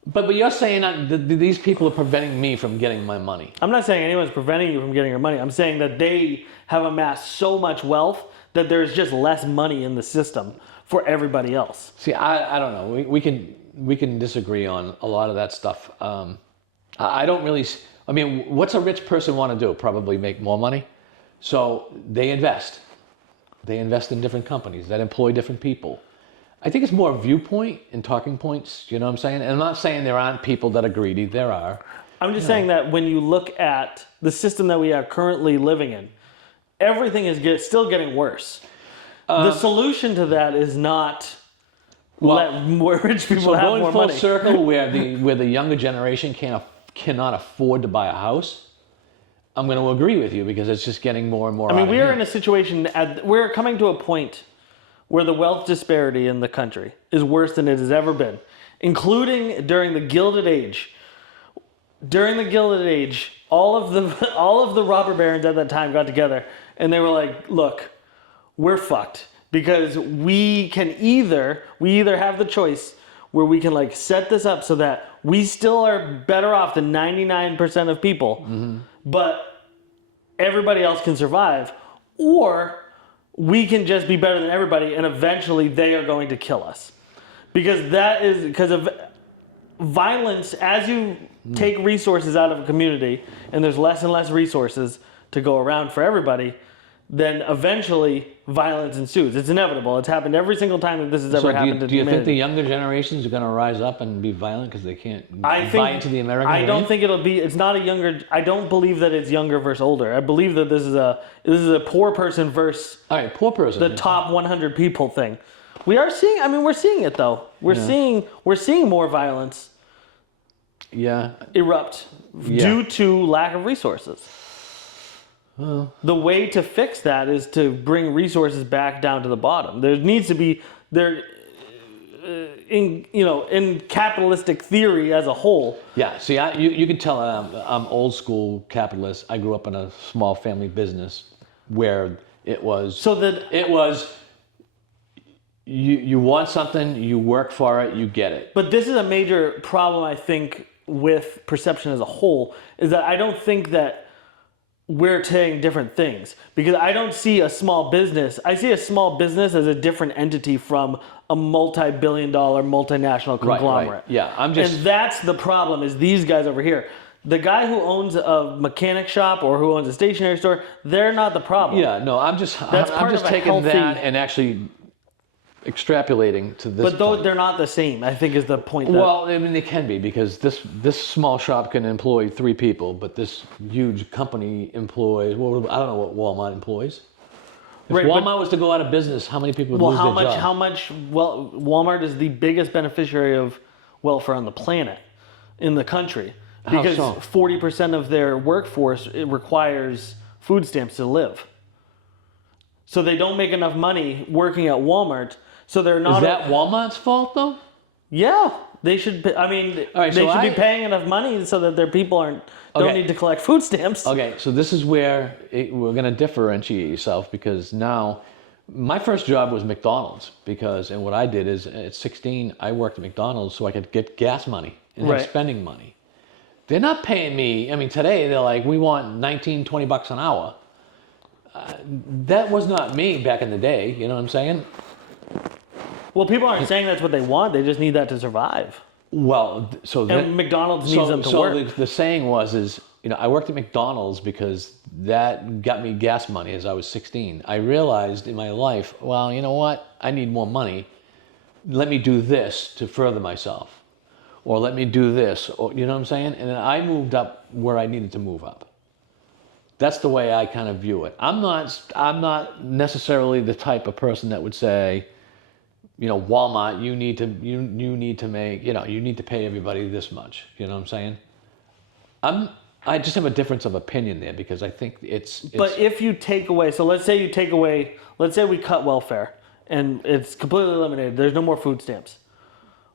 But you're saying that these people are preventing me from getting my money. I'm not saying anyone's preventing you from getting your money. I'm saying that they have amassed so much wealth that there's just less money in the system for everybody else. See, I don't know. We can disagree on a lot of that stuff. I don't really. I mean, what's a rich person want to do? Probably make more money. So they invest. They invest in different companies that employ different people. I think it's more viewpoint and talking points. You know what I'm saying? And I'm not saying there aren't people that are greedy. There are. I'm just saying that when you look at the system that we are currently living in, everything is still getting worse. The solution to that is not let more rich people have more money. So going full circle, where the younger generation cannot afford to buy a house, I'm going to agree with you because it's just getting more and more. I mean, we are in a situation. We're coming to a point where the wealth disparity in the country is worse than it has ever been, including during the Gilded Age. During the Gilded Age, all of the robber barons at that time got together and they were like, "Look, we're fucked because we either have the choice where we can like set this up so that we still are better off than 99% of people, but everybody else can survive, or we can just be better than everybody and eventually they are going to kill us." Because of violence, as you take resources out of a community and there's less and less resources to go around for everybody, then eventually violence ensues. It's inevitable. It's happened every single time that this has ever happened to do you humanity. think the younger generations are going to rise up and be violent because they can't buy into the American dream? I don't think it's not a younger, I don't believe that it's younger versus older. I believe that this is a poor person versus poor person. The top 100 people thing. We're seeing it though. We're seeing more violence erupt due to lack of resources. Well, the way to fix that is to bring resources back down to the bottom. There needs to be in capitalistic theory as a whole. Yeah, see, you can tell I'm old school capitalist. I grew up in a small family business where it was you want something, you work for it, you get it. But this is a major problem, I think, with perception as a whole, is that I don't think that we're saying different things, because I don't see a small business. I see a small business as a different entity from a multi-billion-dollar multinational conglomerate. Right. Yeah, and that's the problem. Is these guys over here? The guy who owns a mechanic shop or who owns a stationery store, they're not the problem. Yeah, no, I'm just taking healthy, that and actually extrapolating to this. But though they're not the same, I think is the point. Well, I mean, they can be, because this small shop can employ 3 people, but this huge company employs. Well, I don't know what Walmart employs. If Walmart was to go out of business, how many people would lose their job? How much? Well, Walmart is the biggest beneficiary of welfare on the planet, in the country, because 40% of their workforce requires food stamps to live. So they don't make enough money working at Walmart. So they're not. Is that Walmart's fault though? Yeah, they should. I mean, they should be paying enough money so that their people don't need to collect food stamps. Okay, so this is where we're going to differentiate yourself, because now my first job was McDonald's, and what I did is at 16 I worked at McDonald's so I could get gas money and have spending money. They're not paying me. I mean, today they're like, we want 19, 20 bucks an hour. That was not me back in the day. You know what I'm saying? Well, people aren't saying that's what they want. They just need that to survive. Well, and McDonald's needs them to work. So the saying was, I worked at McDonald's because that got me gas money as I was 16. I realized in my life, well, you know what? I need more money. Let me do this to further myself. Or let me do this. Or, you know what I'm saying? And then I moved up where I needed to move up. That's the way I kind of view it. I'm not necessarily the type of person that would say, Walmart, you need to make, you need to pay everybody this much. You know what I'm saying? I just have a difference of opinion there, because I think it's. But if you take away, so let's say we cut welfare and it's completely eliminated. There's no more food stamps.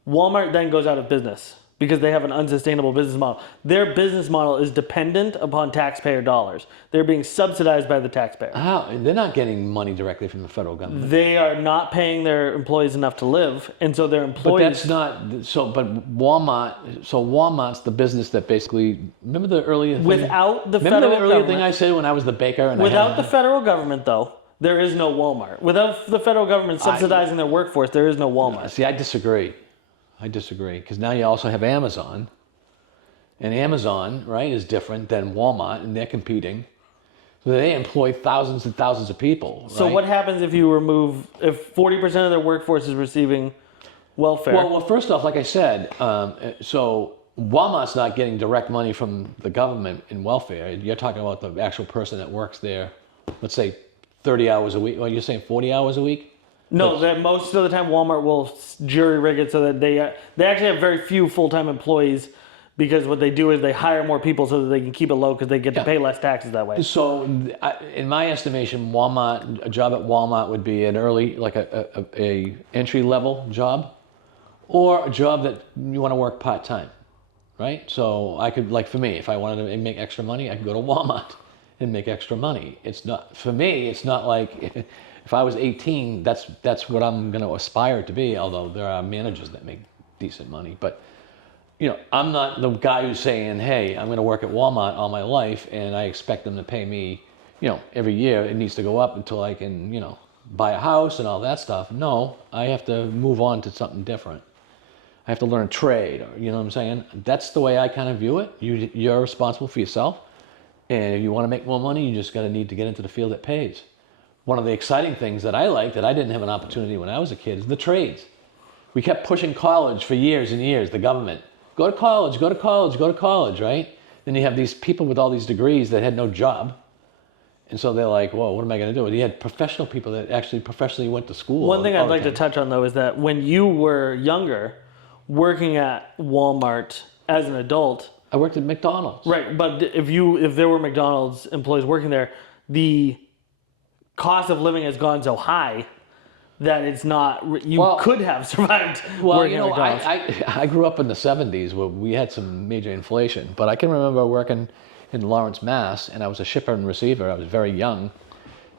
Walmart then goes out of business because they have an unsustainable business model. Their business model is dependent upon taxpayer dollars. They're being subsidized by the taxpayer. How? They're not getting money directly from the federal government. They are not paying their employees enough to live, and so their employees. But that's not so. But Walmart. So Walmart's the business that basically. Remember the earlier thing? Without the federal Remember the earlier government, thing I said when I was the baker? And without the federal government, though, there is no Walmart. Without the federal government subsidizing their workforce, there is no Walmart. See, I disagree, because now you also have Amazon. And Amazon, right, is different than Walmart, and they're competing. So they employ thousands and thousands of people. Right? So what happens if 40% of their workforce is receiving welfare? Well, first off, like I said, so Walmart's not getting direct money from the government in welfare. You're talking about the actual person that works there, let's say 30 hours a week. Well, you're saying 40 hours a week? No, that most of the time Walmart will jury rig it so that they actually have very few full-time employees, because what they do is they hire more people so that they can keep it low because they get to pay less taxes that way. So, in my estimation, a job at Walmart would be an early, like a entry-level job, or a job that you want to work part-time, right? So I could, like for me, if I wanted to make extra money, I could go to Walmart and make extra money. It's not, for me, it's not like... If I was 18, that's what I'm going to aspire to be, although there are managers that make decent money. But, I'm not the guy who's saying, hey, I'm going to work at Walmart all my life and I expect them to pay me, every year it needs to go up until I can, buy a house and all that stuff. No, I have to move on to something different. I have to learn a trade, or, you know what I'm saying? That's the way I kind of view it. You're responsible for yourself. And if you want to make more money, you just need to get into the field that pays. One of the exciting things that I like that I didn't have an opportunity when I was a kid is the trades. We kept pushing college for years and years, the government. Go to college, go to college, go to college, right? Then you have these people with all these degrees that had no job. And so they're like, whoa, what am I going to do? You had professional people that actually professionally went to school. One thing I'd like to touch on, though, is that when you were younger, working at Walmart as an adult... I worked at McDonald's. Right, but if there were McDonald's employees working there, the cost of living has gone so high that it's not, could have survived working at McDonald's. I grew up in the 70s where we had some major inflation, but I can remember working in Lawrence, Mass, and I was a shipper and receiver. I was very young,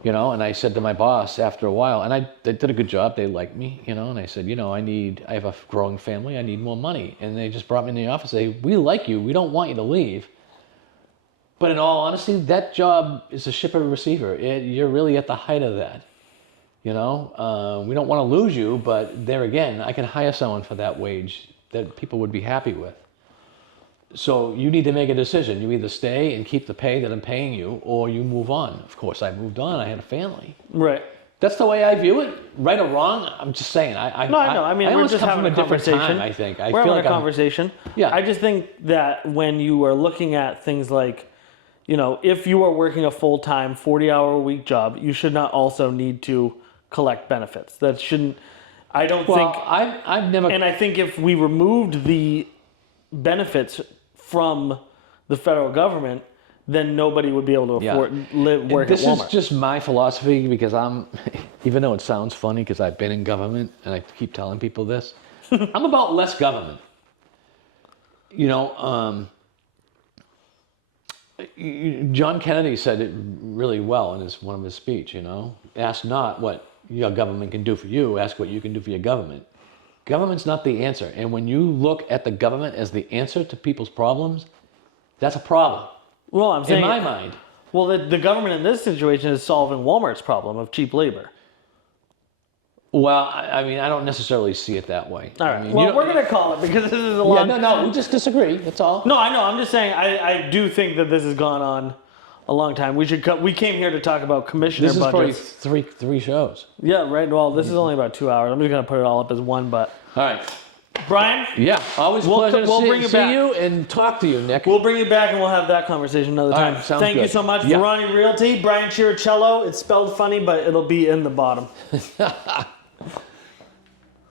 and I said to my boss after a while, and I did a good job, they liked me, and I said, I have a growing family, I need more money. And they just brought me in the office and say, we like you, we don't want you to leave. But in all honesty, that job is a shipper receiver. You're really at the height of that. We don't want to lose you, but there again, I can hire someone for that wage that people would be happy with. So you need to make a decision. You either stay and keep the pay that I'm paying you, or you move on. Of course, I moved on. I had a family. Right. That's the way I view it. Right or wrong, I'm just saying. No, I know. I mean, we're almost just come having from a different conversation. time, I think. I We're feel having like a conversation. Yeah. I just think that when you are looking at things like, if you are working a full-time 40-hour-a-week job, you should not also need to collect benefits. That shouldn't. I don't Well, think. I've never. And I think if we removed the benefits from the federal government, then nobody would be able to afford work This at Walmart. is just my philosophy because even though it sounds funny because I've been in government and I keep telling people this, I'm about less government. John Kennedy said it really well in one of his speech, ask not what your government can do for you, ask what you can do for your government. Government's not the answer. And when you look at the government as the answer to people's problems, that's a problem. Well, I'm saying in my mind. Well, the government in this situation is solving Walmart's problem of cheap labor. Well, I mean, I don't necessarily see it that way. All right. I mean, Well, we're going to call it because this is a long... No, we just disagree. That's all. No, I know. I'm just saying I do think that this has gone on a long time. We came here to talk about commissioner budgets. This is budgets. probably three shows. Yeah, right. Well, this is only about 2 hours. I'm just going to put it all up as one, but... All right. Brian? Yeah, always a pleasure to see you and talk to you, Nick. We'll bring you back and we'll have that conversation another time. Right, sounds Thank you good. so much. Yeah. Verani Realty, Brian Chirichiello. It's spelled funny, but it'll be in the bottom.